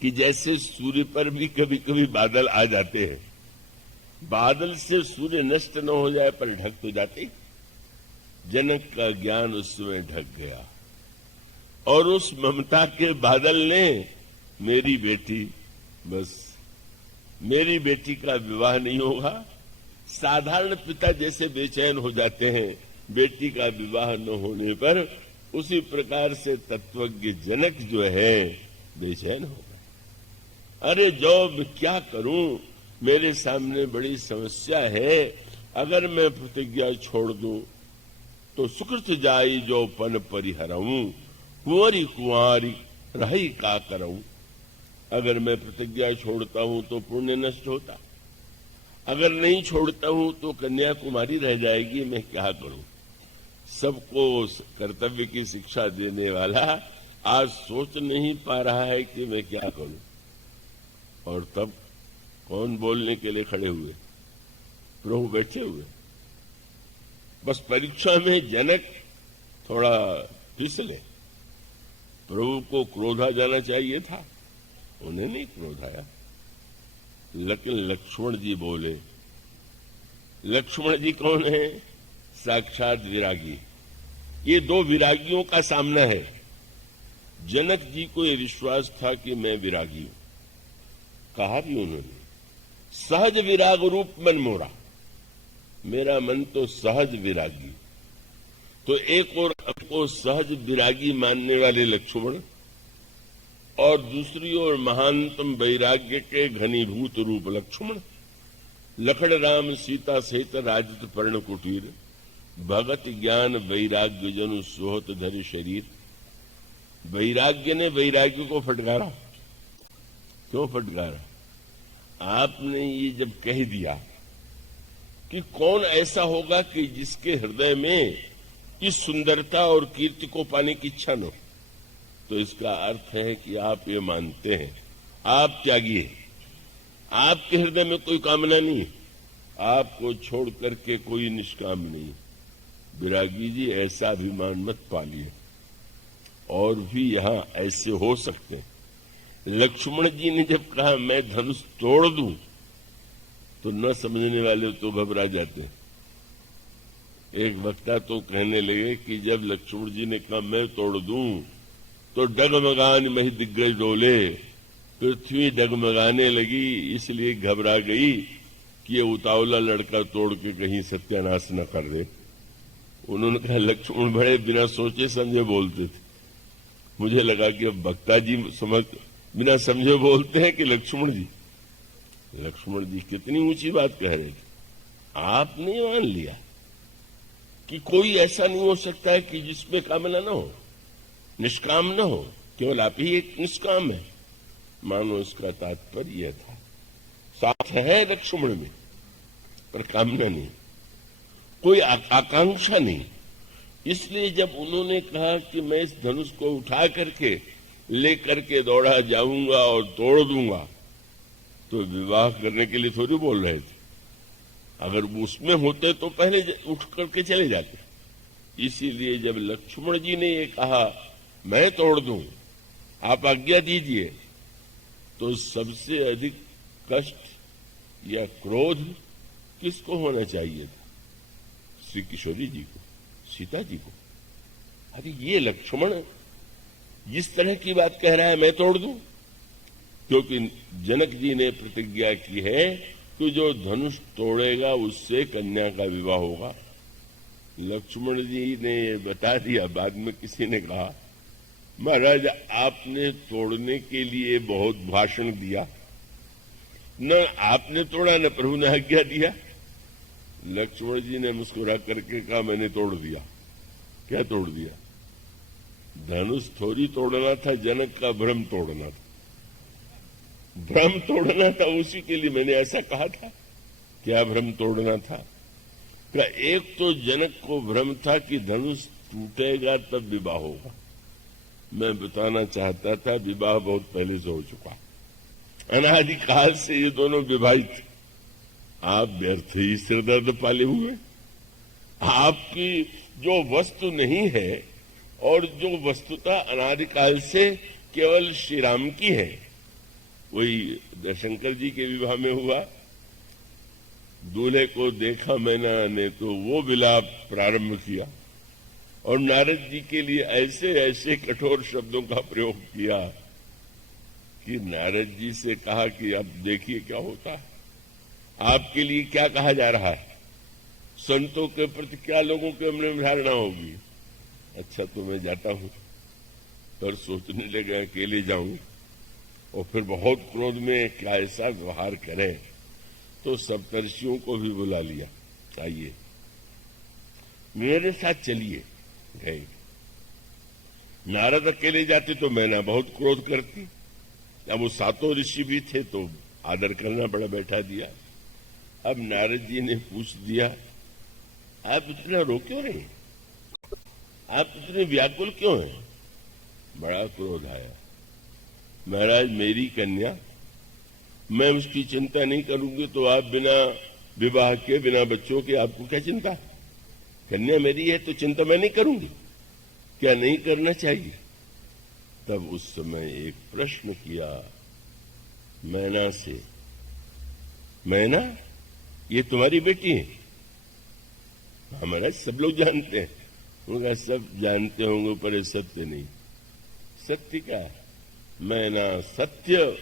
कि जैसे सूर्य पर भी कभी कभी बादल आ जाते हैं, बादल से सूर्य नष्ट न हो जाए पर ढक तो जाते। जनक का ज्ञान उस समय ढक गया और उस ममता के बादल ने मेरी बेटी, बस मेरी बेटी का विवाह नहीं होगा। साधारण पिता जैसे बेचैन हो जाते हैं बेटी का विवाह न होने पर, उसी प्रकार से तत्वज्ञ जनक जो है बेचैन हो गए। अरे जो क्या करूं, मेरे सामने बड़ी समस्या है। अगर मैं प्रतिज्ञा छोड़ दूं तो सुकृत जाई जो पन परिहरऊं, कुंवरी कुंवारी रही का करऊं। अगर मैं प्रतिज्ञा छोड़ता हूं तो पुण्य नष्ट होता, अगर नहीं छोड़ता हूं तो कन्याकुमारी रह जाएगी। मैं क्या करूं? सबको कर्तव्य की शिक्षा देने वाला आज सोच नहीं पा रहा है कि मैं क्या करूं। और तब कौन बोलने के लिए खड़े हुए? प्रभु बैठे हुए। बस परीक्षा में जनक थोड़ा फिसले। प्रभु को क्रोध आ जाना चाहिए था, उन्हें नहीं क्रोध आया। लेकिन लक्ष्मण जी बोले। लक्ष्मण जी कौन है? साक्षात विरागी। ये दो विरागियों का सामना है। जनक जी को यह विश्वास था कि मैं विरागी हूं। कहा भी उन्होंने, सहज विराग रूप मन मोरा। मेरा मन तो सहज विरागी। तो एक और आपको सहज विरागी मानने वाले लक्ष्मण और दूसरी ओर महानतम वैराग्य के घनीभूत रूप लक्ष्मण, लखड़ राम सीता सहित राजत पर्ण कुटीर, भगत ज्ञान वैराग्य जनु सोहत धर शरीर। वैराग्य ने वैराग्य को फटकारा। क्यों फटकारा? आपने ये जब कह दिया कि कौन ऐसा होगा कि जिसके हृदय में इस सुंदरता और कीर्ति को पाने की इच्छा न हो, तो इसका अर्थ है कि आप ये मानते हैं आप त्यागी हैं, आपके हृदय में कोई कामना नहीं है, आपको छोड़ करके कोई निष्काम नहीं है। विरागी जी, ऐसा अभिमान मत पालिए। और भी यहां ऐसे हो सकते हैं। लक्ष्मण जी ने जब कहा मैं धनुष तोड़ दूं, तो न समझने वाले तो घबरा जाते हैं। एक वक्ता तो कहने लगे कि जब लक्ष्मण जी ने कहा मैं तोड़ दूं, तो डगमगान मही दिग्गज डोले, पृथ्वी डगमगाने लगी, इसलिए घबरा गई कि ये उतावला लड़का तोड़ के कहीं सत्यानाश न कर दे। उन्होंने कहा लक्ष्मण बड़े बिना सोचे समझे बोलते थे। मुझे लगा कि अब वक्ता जी बिना समझे बोलते हैं कि लक्ष्मण जी। लक्ष्मण जी कितनी ऊंची बात कह रहे थे। आपने मान लिया कि कोई ऐसा नहीं हो सकता है कि जिसमें कामना न हो, निष्काम न हो, केवल आप ही एक निष्काम है। मानो इसका तात्पर्य यह था, साथ है लक्ष्मण में, पर कामना नहीं, कोई आकांक्षा नहीं। इसलिए जब उन्होंने कहा कि मैं इस धनुष को उठा करके लेकर के दौड़ा जाऊंगा और तोड़ दूंगा, तो विवाह करने के लिए थोड़ी बोल रहे थे। अगर वो उसमें होते तो पहले उठ करके चले जाते। इसीलिए जब लक्ष्मण जी ने ये कहा मैं तोड़ दूं, आप आज्ञा दीजिए, तो सबसे अधिक कष्ट या क्रोध किसको होना चाहिए था? श्री किशोरी जी को, सीता जी को। अरे ये लक्ष्मण जिस तरह की बात कह रहा है मैं तोड़ दूं, क्योंकि जनक जी ने प्रतिज्ञा की है कि जो धनुष तोड़ेगा उससे कन्या का विवाह होगा। लक्ष्मण जी ने बता दिया। बाद में किसी ने कहा महाराज आपने तोड़ने के लिए बहुत भाषण दिया, न आपने तोड़ा न प्रभु ने आज्ञा दिया। लक्ष्मण जी ने मुस्कुरा करके कहा मैंने तोड़ दिया। क्या तोड़ दिया? धनुष थोड़ी तोड़ना था, जनक का भ्रम तोड़ना था। भ्रम तोड़ना था, उसी के लिए मैंने ऐसा कहा था। क्या भ्रम तोड़ना था? क्या एक तो जनक को भ्रम था कि धनुष टूटेगा तब विवाह होगा। मैं बताना चाहता था विवाह बहुत पहले से हो चुका, अनादिकाल से ये दोनों विवाहित। आप व्यर्थ ही सिरदर्द पाले हुए। आपकी जो वस्तु नहीं है और जो वस्तुता अनादिकाल से केवल श्री राम की है, वही शंकर जी के विवाह में हुआ। दूल्हे को देखा मैना ने तो वो विलाप प्रारंभ किया और नारद जी के लिए ऐसे ऐसे कठोर शब्दों का प्रयोग किया कि नारद जी से कहा कि अब देखिए क्या होता है, आपके लिए क्या कहा जा रहा है, संतों के प्रति क्या लोगों के मन में धारणा होगी। अच्छा तो मैं जाता हूं, पर सोचने लगा अकेले जाऊं और फिर बहुत क्रोध में क्या ऐसा व्यवहार करें, तो सप्तर्षियों को भी बुला लिया, आइए मेरे साथ चलिए। गए। नारद अकेले जाते तो मैना बहुत क्रोध करती। अब वो सातों ऋषि भी थे तो आदर करना बड़ा बैठा दिया। अब नारद जी ने पूछ दिया आप इतना रो क्यों रहे, आप इतने व्याकुल क्यों हैं? बड़ा क्रोध आया। महाराज मेरी कन्या, मैं उसकी चिंता नहीं करूंगी तो आप बिना विवाह के, बिना बच्चों के आपको क्या चिंता? कन्या मेरी है तो चिंता मैं नहीं करूंगी, क्या नहीं करना चाहिए? तब उस समय एक प्रश्न किया मैना से, मैना ये तुम्हारी बेटी है? हमारा सब लोग जानते हैं। उनका सब जानते होंगे पर सत्य नहीं। सत्य क्या है? मैना सत्य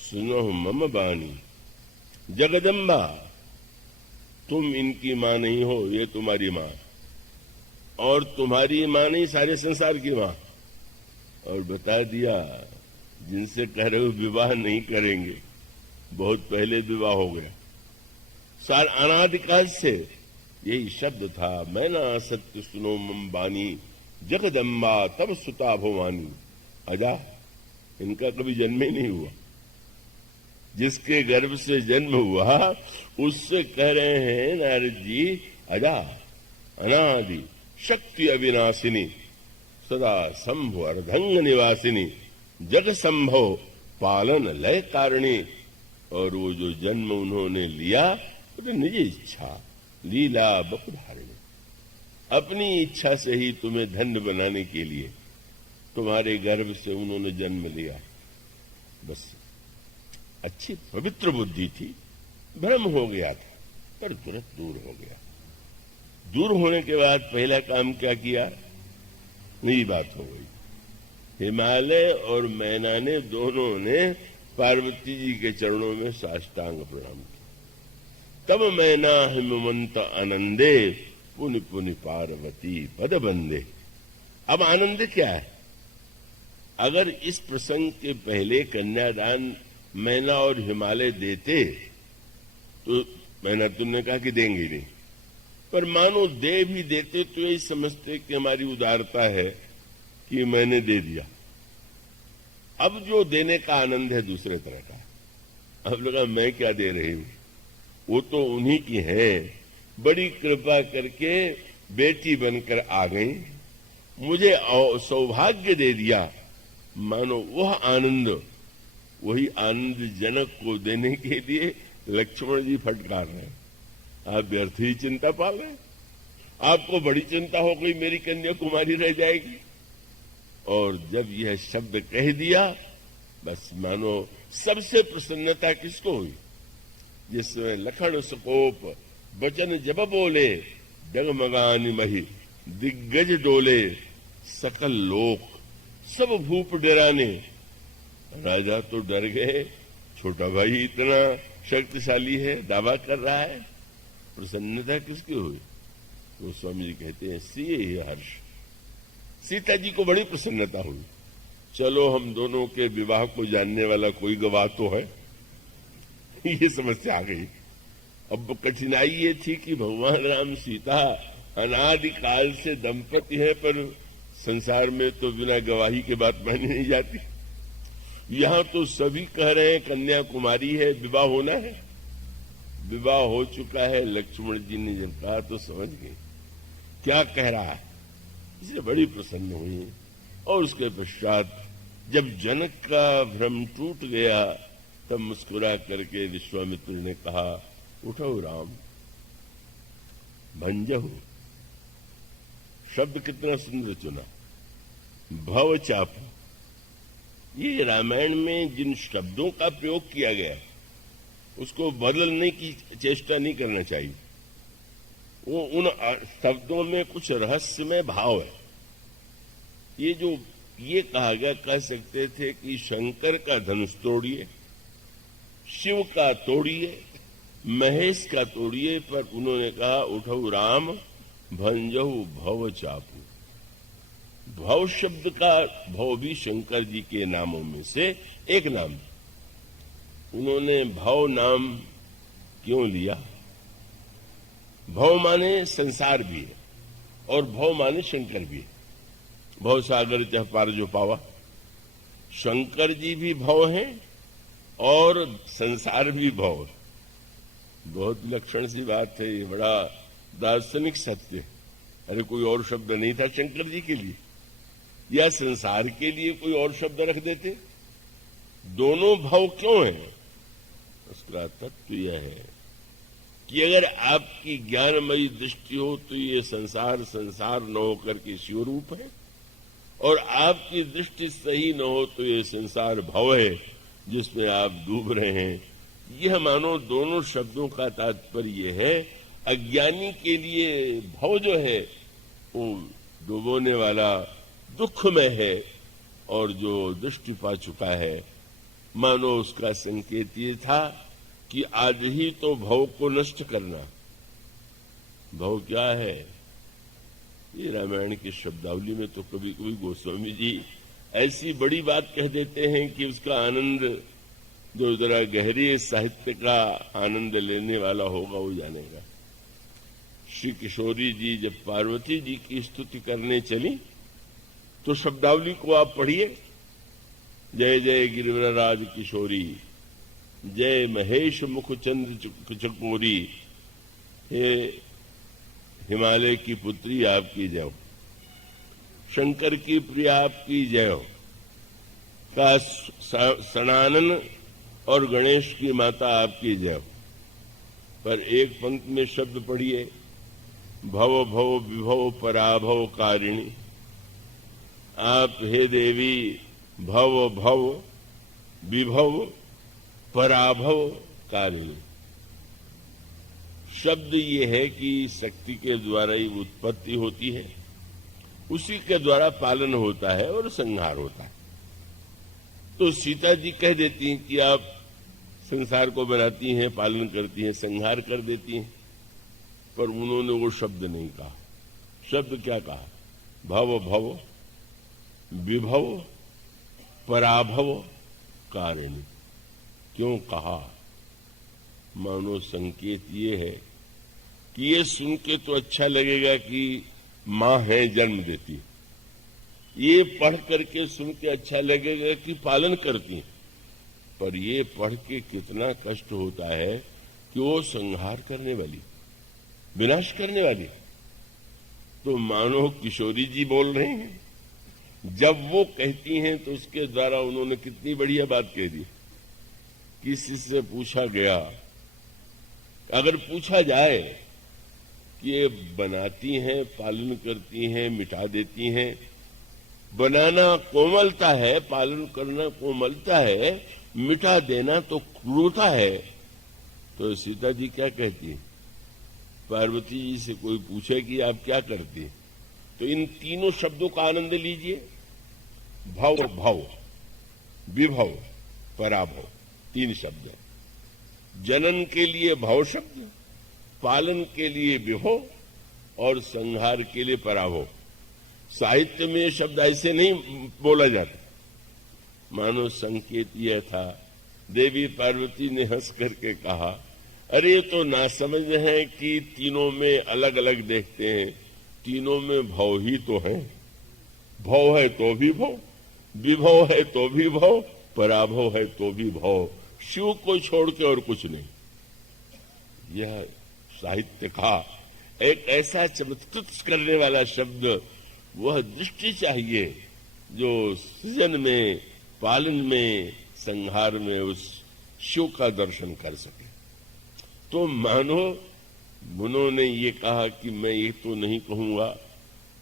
सुनो मम बानी, जगदम्बा तुम इनकी मां नहीं हो, ये तुम्हारी मां, और तुम्हारी मां नहीं सारे संसार की मां। और बता दिया जिनसे कह रहे हो विवाह नहीं करेंगे, बहुत पहले विवाह हो गया। सार अनादिकाल से यही शब्द था। मैना सत्य सुनो मम बानी, जगदम्बा तब सुता भवानी। अजा, इनका कभी जन्म ही नहीं हुआ। जिसके गर्भ से जन्म हुआ उससे कह रहे हैं नारद जी, अजा अनादि शक्ति अविनाशिनी, सदा संभव अर्धंग निवासिनी, जग संभव पालन लय कारिणी। और वो जो जन्म उन्होंने लिया वो निज इच्छा लीला बपुधारिणी, अपनी इच्छा से ही तुम्हें धन्य बनाने के लिए तुम्हारे गर्भ से उन्होंने जन्म लिया। बस अच्छी पवित्र बुद्धि थी, भ्रम हो गया था, पर तुरंत दूर हो गया। दूर होने के बाद पहला काम क्या किया, नई बात हो गई। हिमालय और मैना ने दोनों ने पार्वती जी के चरणों में साष्टांग प्रणाम किया। तब मैना हिमवंत आनंदे, पुनि पुनि पार्वती पद बंदे। अब आनंद क्या है? अगर इस प्रसंग के पहले कन्यादान मैना और हिमालय देते तो मैना तुमने कहा कि देंगे नहीं, पर मानो दे भी देते तो यही समझते कि हमारी उदारता है कि मैंने दे दिया। अब जो देने का आनंद है दूसरे तरह का। अब लगा मैं क्या दे रही हूं, वो तो उन्हीं की है, बड़ी कृपा करके बेटी बनकर आ गई, मुझे सौभाग्य दे दिया। मानो वह आनंद, वही आनंद जनक को देने के लिए लक्ष्मण जी फटकार रहे हैं। आप व्यर्थ ही चिंता पाल रहे हैं। आपको बड़ी चिंता हो गई मेरी कन्या कुमारी रह जाएगी। और जब यह शब्द कह दिया, बस मानो सबसे प्रसन्नता किसको हुई, जिसमें लखन सकोप वचन जब बोले, डगमगानी मही दिग्गज डोले, सकल लोक सब भूप डराने। राजा तो डर गए, छोटा भाई इतना शक्तिशाली है, दावा कर रहा है। प्रसन्नता किसकी हुई? वो स्वामी जी कहते हैं, सिए हर्ष, सीता जी को बड़ी प्रसन्नता हुई। चलो हम दोनों के विवाह को जानने वाला कोई गवाह तो है। ये समस्या आ गई। अब कठिनाई ये थी कि भगवान राम सीता अनादिकाल से दंपति है, पर संसार में तो बिना गवाही के बात मानी नहीं जाती। यहां तो सभी कह रहे हैं कन्या कुमारी है, विवाह होना है। विवाह हो चुका है। लक्ष्मण जी ने जब कहा तो समझ गए क्या कह रहा है, इसलिए बड़ी प्रसन्न हुई। और उसके पश्चात जब जनक का भ्रम टूट गया, तब मुस्कुरा करके विश्वामित्र ने कहा, उठो राम, भंजहु। शब्द कितना सुंदर चुना, भव चापू। ये रामायण में जिन शब्दों का प्रयोग किया गया उसको बदलने की चेष्टा नहीं करना चाहिए। वो उन शब्दों में कुछ रहस्यमय भाव है। ये कहा गया, कह सकते थे कि शंकर का धनुष तोड़िए, शिव का तोड़िए, महेश का तोड़िए, पर उन्होंने कहा उठो राम, भंजहु भव चापू। भव शब्द का, भव भी शंकर जी के नामों में से एक नाम। उन्होंने भव नाम क्यों लिया? भव माने संसार भी है और भव माने शंकर भी है। भव सागर चह पार जो पावा, शंकर जी भी भव हैं और संसार भी भव है। बहुत विलक्षण सी बात है, ये बड़ा दार्शनिक सत्य है। अरे कोई और शब्द नहीं था शंकर जी के लिए, या संसार के लिए कोई और शब्द रख देते? दोनों भव क्यों हैं? उसका तत्व यह है कि अगर आपकी ज्ञानमयी दृष्टि हो तो ये संसार संसार न होकर के शिव रूप है, और आपकी दृष्टि सही न हो तो ये संसार भव है जिसमें आप डूब रहे हैं। यह मानो दोनों शब्दों का तात्पर्य है। अज्ञानी के लिए भव जो है वो डूबोने वाला, दुखमय है, और जो दृष्टि पा चुका है मानो उसका संकेत ये था कि आज ही तो भव को नष्ट करना। भव क्या है? ये रामायण की शब्दावली में तो कभी कभी गोस्वामी जी ऐसी बड़ी बात कह देते हैं कि उसका आनंद जो जरा गहरी साहित्य का आनंद लेने वाला होगा वो जानेगा। श्री किशोरी जी जब पार्वती जी की स्तुति करने चली तो शब्दावली को आप पढ़िए। जय जय गिरिवरराज किशोरी, जय महेश मुख चंद्र चकोरी, हे हिमालय की पुत्री आपकी जय हो, शंकर की प्रिया आपकी जय हो, का सनानन और गणेश की माता आपकी जय हो। पर एक पंक्ति में शब्द पढ़िए, भव भव विभव पराभव कारिणी। आप हे देवी भव भव विभव पराभव कारिणी। शब्द ये है कि शक्ति के द्वारा ही उत्पत्ति होती है, उसी के द्वारा पालन होता है और संहार होता है। तो सीता जी कह देती हैं कि आप संसार को बनाती हैं, पालन करती हैं, संहार कर देती हैं, पर उन्होंने वो शब्द नहीं कहा। शब्द क्या कहा? भव भव विभव पराभव कारिणी। क्यों कहा? मानो संकेत ये है कि ये सुन के तो अच्छा लगेगा कि मां है, जन्म देती है। ये पढ़ करके सुन के अच्छा लगेगा कि पालन करती है, पर ये पढ़ के कितना कष्ट होता है कि वो संहार करने वाली, विनाश करने वाली। तो मानो किशोरी जी बोल रहे हैं, जब वो कहती हैं तो उसके द्वारा उन्होंने कितनी बढ़िया बात कह दी। किसी से पूछा गया, अगर पूछा जाए कि ये बनाती हैं, पालन करती हैं, मिटा देती हैं, बनाना कोमलता है, पालन करना कोमलता है, मिटा देना तो क्रूरता है, तो सीता जी क्या कहती है? पार्वती जी से कोई पूछे कि आप क्या करती हैं, तो इन तीनों शब्दों का आनंद लीजिए। भव भव विभव पराभव, तीन शब्द। जनन के लिए भव शब्द, पालन के लिए विभव और संहार के लिए पराभव। साहित्य में ये शब्द ऐसे नहीं बोला जाता। मानो संकेत यह था, देवी पार्वती ने हंस करके कहा, अरे ये तो नासमझ है कि तीनों में अलग अलग देखते हैं, तीनों में भव ही तो है। भव है तो भी भव, विभव है तो भी भव, पराभव है तो भी भव। शिव को छोड़ के और कुछ नहीं। यह साहित्य का एक ऐसा चमत्कृत करने वाला शब्द, वह दृष्टि चाहिए जो सृजन में, पालन में, संहार में उस शिव का दर्शन कर सके। तो मानो उन्होंने ये कहा कि मैं ये तो नहीं कहूंगा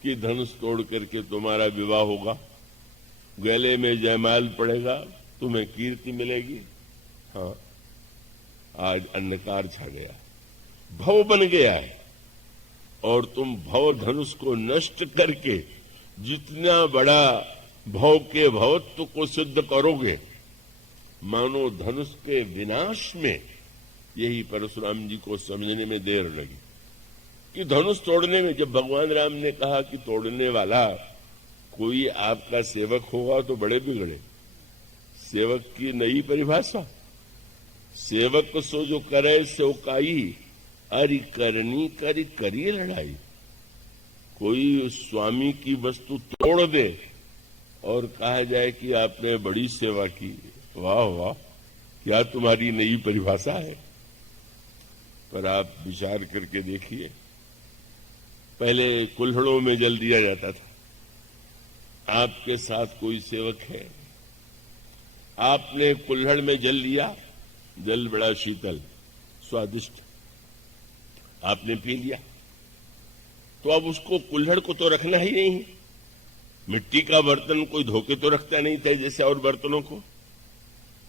कि धनुष तोड़ करके तुम्हारा विवाह होगा, गले में जयमाल पड़ेगा, तुम्हें कीर्ति मिलेगी। हाँ, आज अंधकार छा गया, भव बन गया है, और तुम भव धनुष को नष्ट करके जितना बड़ा भव के भवत्व को सिद्ध करोगे, मानो धनुष के विनाश में, यही परशुराम जी को समझने में देर लगी कि धनुष तोड़ने में, जब भगवान राम ने कहा कि तोड़ने वाला कोई आपका सेवक होगा तो बड़े बिगड़े। सेवक की नई परिभाषा, सेवक सो जो करे सो काई, अरि करनी करी करिए लड़ाई। कोई स्वामी की वस्तु तोड़ दे और कहा जाए कि आपने बड़ी सेवा की, वाह वाह, क्या तुम्हारी नई परिभाषा है। पर आप विचार करके देखिए, पहले कुल्हड़ों में जल दिया जाता था। आपके साथ कोई सेवक है, आपने कुल्हड़ में जल लिया, जल बड़ा शीतल स्वादिष्ट, आपने पी लिया, तो अब उसको कुल्हड़ को तो रखना ही नहीं। मिट्टी का बर्तन कोई धोके तो रखता नहीं था जैसे और बर्तनों को,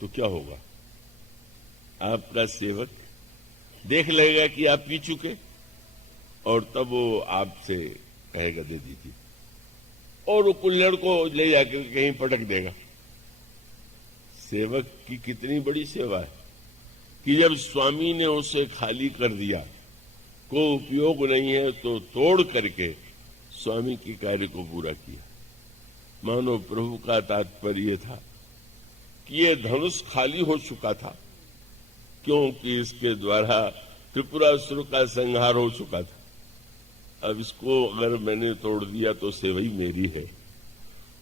तो क्या होगा? आपका सेवक देख लेगा कि आप पी चुके, और तब वो आपसे कहेगा दे दीजिए, और वो कुल्हड़ को ले जाकर कहीं पटक देगा। सेवक की कितनी बड़ी सेवा है कि जब स्वामी ने उसे खाली कर दिया, को उपयोग नहीं है, तो तोड़ करके स्वामी के कार्य को पूरा किया। मानो प्रभु का तात्पर्य था कि ये धनुष खाली हो चुका था, क्योंकि इसके द्वारा त्रिपुरासुर का संहार हो चुका था। अब इसको अगर मैंने तोड़ दिया तो सेवा मेरी है।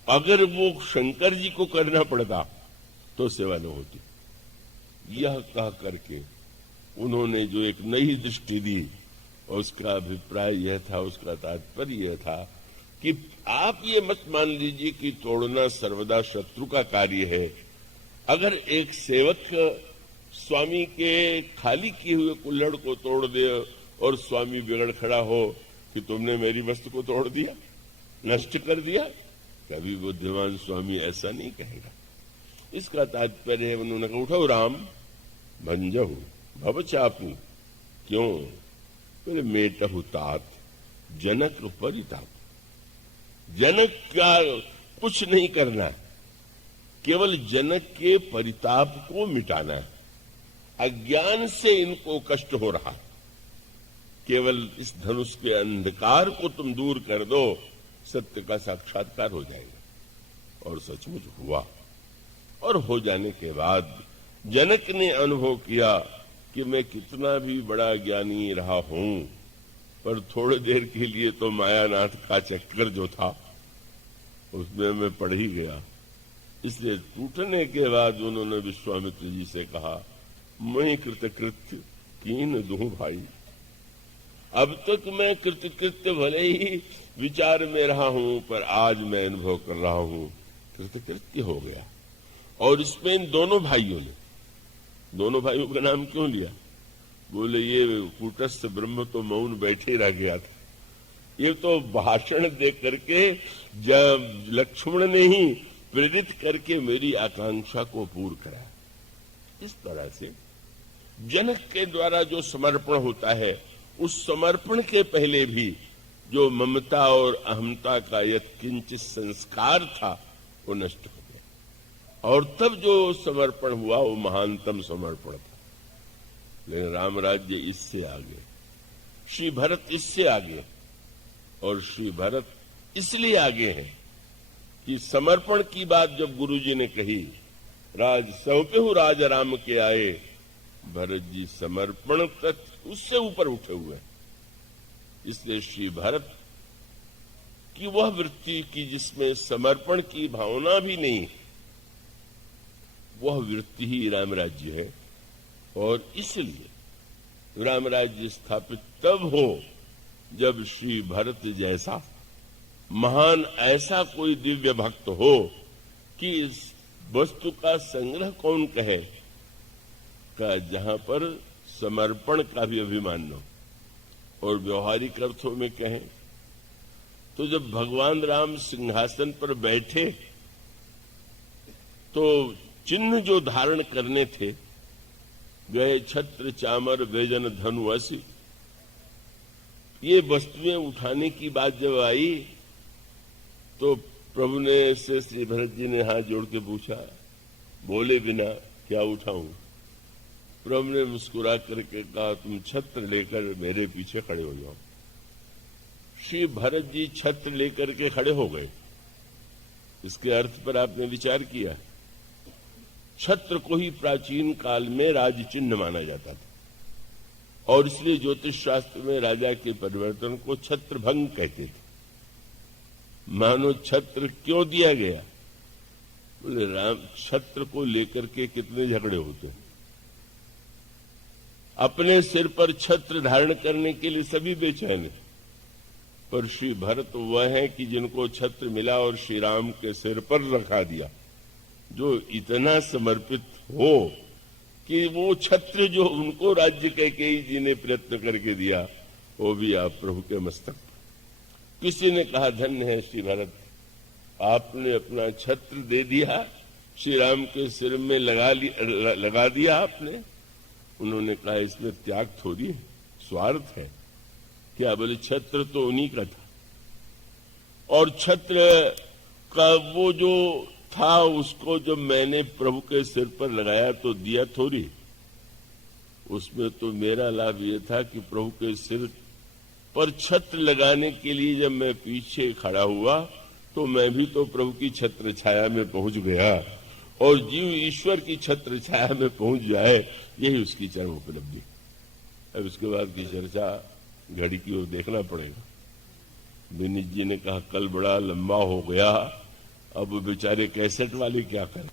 अगर वो शंकर जी को करना पड़ता तो सेवा न होती। यह कह करके उन्होंने जो एक नई दृष्टि दी, और उसका अभिप्राय यह था, उसका तात्पर्य यह था कि आप ये मत मान लीजिए कि तोड़ना सर्वदा शत्रु का कार्य है। अगर एक सेवक स्वामी के खाली किए हुए कुल्हड़ को तोड़ दे और स्वामी बिगड़ खड़ा हो कि तुमने मेरी वस्तु को तोड़ दिया, नष्ट कर दिया, कभी बुद्धिमान स्वामी ऐसा नहीं कहेगा। इसका तात्पर्य है, उन्होंने कहा उठो राम भंजहु भव चापू, क्यों बोले मेटहु तात जनक परिताप। जनक का कुछ नहीं करना, केवल जनक के परिताप को मिटाना है। अज्ञान से इनको कष्ट हो रहा, केवल इस धनुष के अंधकार को तुम दूर कर दो, सत्य का साक्षात्कार हो जाएगा। और सचमुच हुआ। और हो जाने के बाद जनक ने अनुभव किया कि मैं कितना भी बड़ा ज्ञानी रहा हूं, पर थोड़ी देर के लिए तो मायानाथ का चक्कर जो था उसमें मैं पड़ ही गया। इसलिए टूटने के बाद उन्होंने विश्वामित्र जी से कहा, मैं कृतकृत्य कीन दूं भाई। अब तक मैं कृतकृत्य भले ही विचार में रहा हूं, पर आज मैं अनुभव कर रहा हूं कृतकृत्य हो गया। और इसमें इन दोनों भाइयों ने, दोनों भाइयों का नाम क्यों लिया? बोले ये कूटस्थ ब्रह्म तो मौन बैठे रह गया था, ये तो भाषण दे करके जब लक्ष्मण ने ही प्रेरित करके मेरी आकांक्षा को पूर्ण कराया। इस तरह से जनक के द्वारा जो समर्पण होता है, उस समर्पण के पहले भी जो ममता और अहमता का यत्किंचित संस्कार था वो नष्ट हो गया, और तब जो समर्पण हुआ वो महानतम समर्पण था। लेकिन राम राज्य इससे आगे, श्री भरत इससे आगे, और श्री भरत इसलिए आगे हैं कि समर्पण की बात जब गुरुजी ने कही, राज सौंपेहु राज राम के आए, भरत जी समर्पण तक उससे ऊपर उठे हुए। इसलिए श्री भरत की वह वृत्ति की जिसमें समर्पण की भावना भी नहीं, वह वृत्ति ही राम राज्य है। और इसलिए राम राज्य स्थापित तब हो जब श्री भरत जैसा महान ऐसा कोई दिव्य भक्त हो कि इस वस्तु का संग्रह कौन कहे, का जहां पर समर्पण का भी अभिमान हो। और व्यवहारिक अर्थों में कहें तो जब भगवान राम सिंहासन पर बैठे तो चिन्ह जो धारण करने थे, गए छत्र चामर व्यजन धनु असी, ये वस्तुएं उठाने की बात जब आई तो प्रभु ने से श्री भरत जी ने हाथ जोड़ के पूछा, बोले बिना क्या उठाऊं? प्रभु ने मुस्कुरा करके कहा, तुम छत्र लेकर मेरे पीछे खड़े हो जाओ। श्री भरत जी छत्र लेकर के खड़े हो गए। इसके अर्थ पर आपने विचार किया? छत्र को ही प्राचीन काल में राज चिन्ह माना जाता था, और इसलिए ज्योतिष शास्त्र में राजा के परिवर्तन को छत्र भंग कहते थे। मानो छत्र क्यों दिया गया? बोले राम छत्र को लेकर के कितने झगड़े होते हैं। अपने सिर पर छत्र धारण करने के लिए सभी बेचैन हैं, पर श्री भरत वह है कि जिनको छत्र मिला और श्री राम के सिर पर रखा दिया, जो इतना समर्पित हो कि वो छत्र जो उनको राज्य कैकेयी जी ने प्रयत्न करके दिया, वो भी आप प्रभु के मस्तक पर। किसी ने कहा, धन्य है श्री भरत, आपने अपना छत्र दे दिया, श्री राम के सिर में लगा दिया आपने। उन्होंने कहा, इसमें त्याग थोड़ी है, स्वार्थ है। क्या? बोले छत्र तो उन्हीं का था, और छत्र का वो जो था उसको जब मैंने प्रभु के सिर पर लगाया तो दिया थोड़ी, उसमें तो मेरा लाभ ये था कि प्रभु के सिर पर छत्र लगाने के लिए जब मैं पीछे खड़ा हुआ तो मैं भी तो प्रभु की छत्र छाया में पहुंच गया। और जीव ईश्वर की छत्र छाया में पहुंच जाए, यही उसकी चरम उपलब्धि। अब उसके बाद की चर्चा घड़ी की ओर देखना पड़ेगा। विनीत जी ने कहा कल बड़ा लंबा हो गया, अब बेचारे कैसेट वाले क्या करें।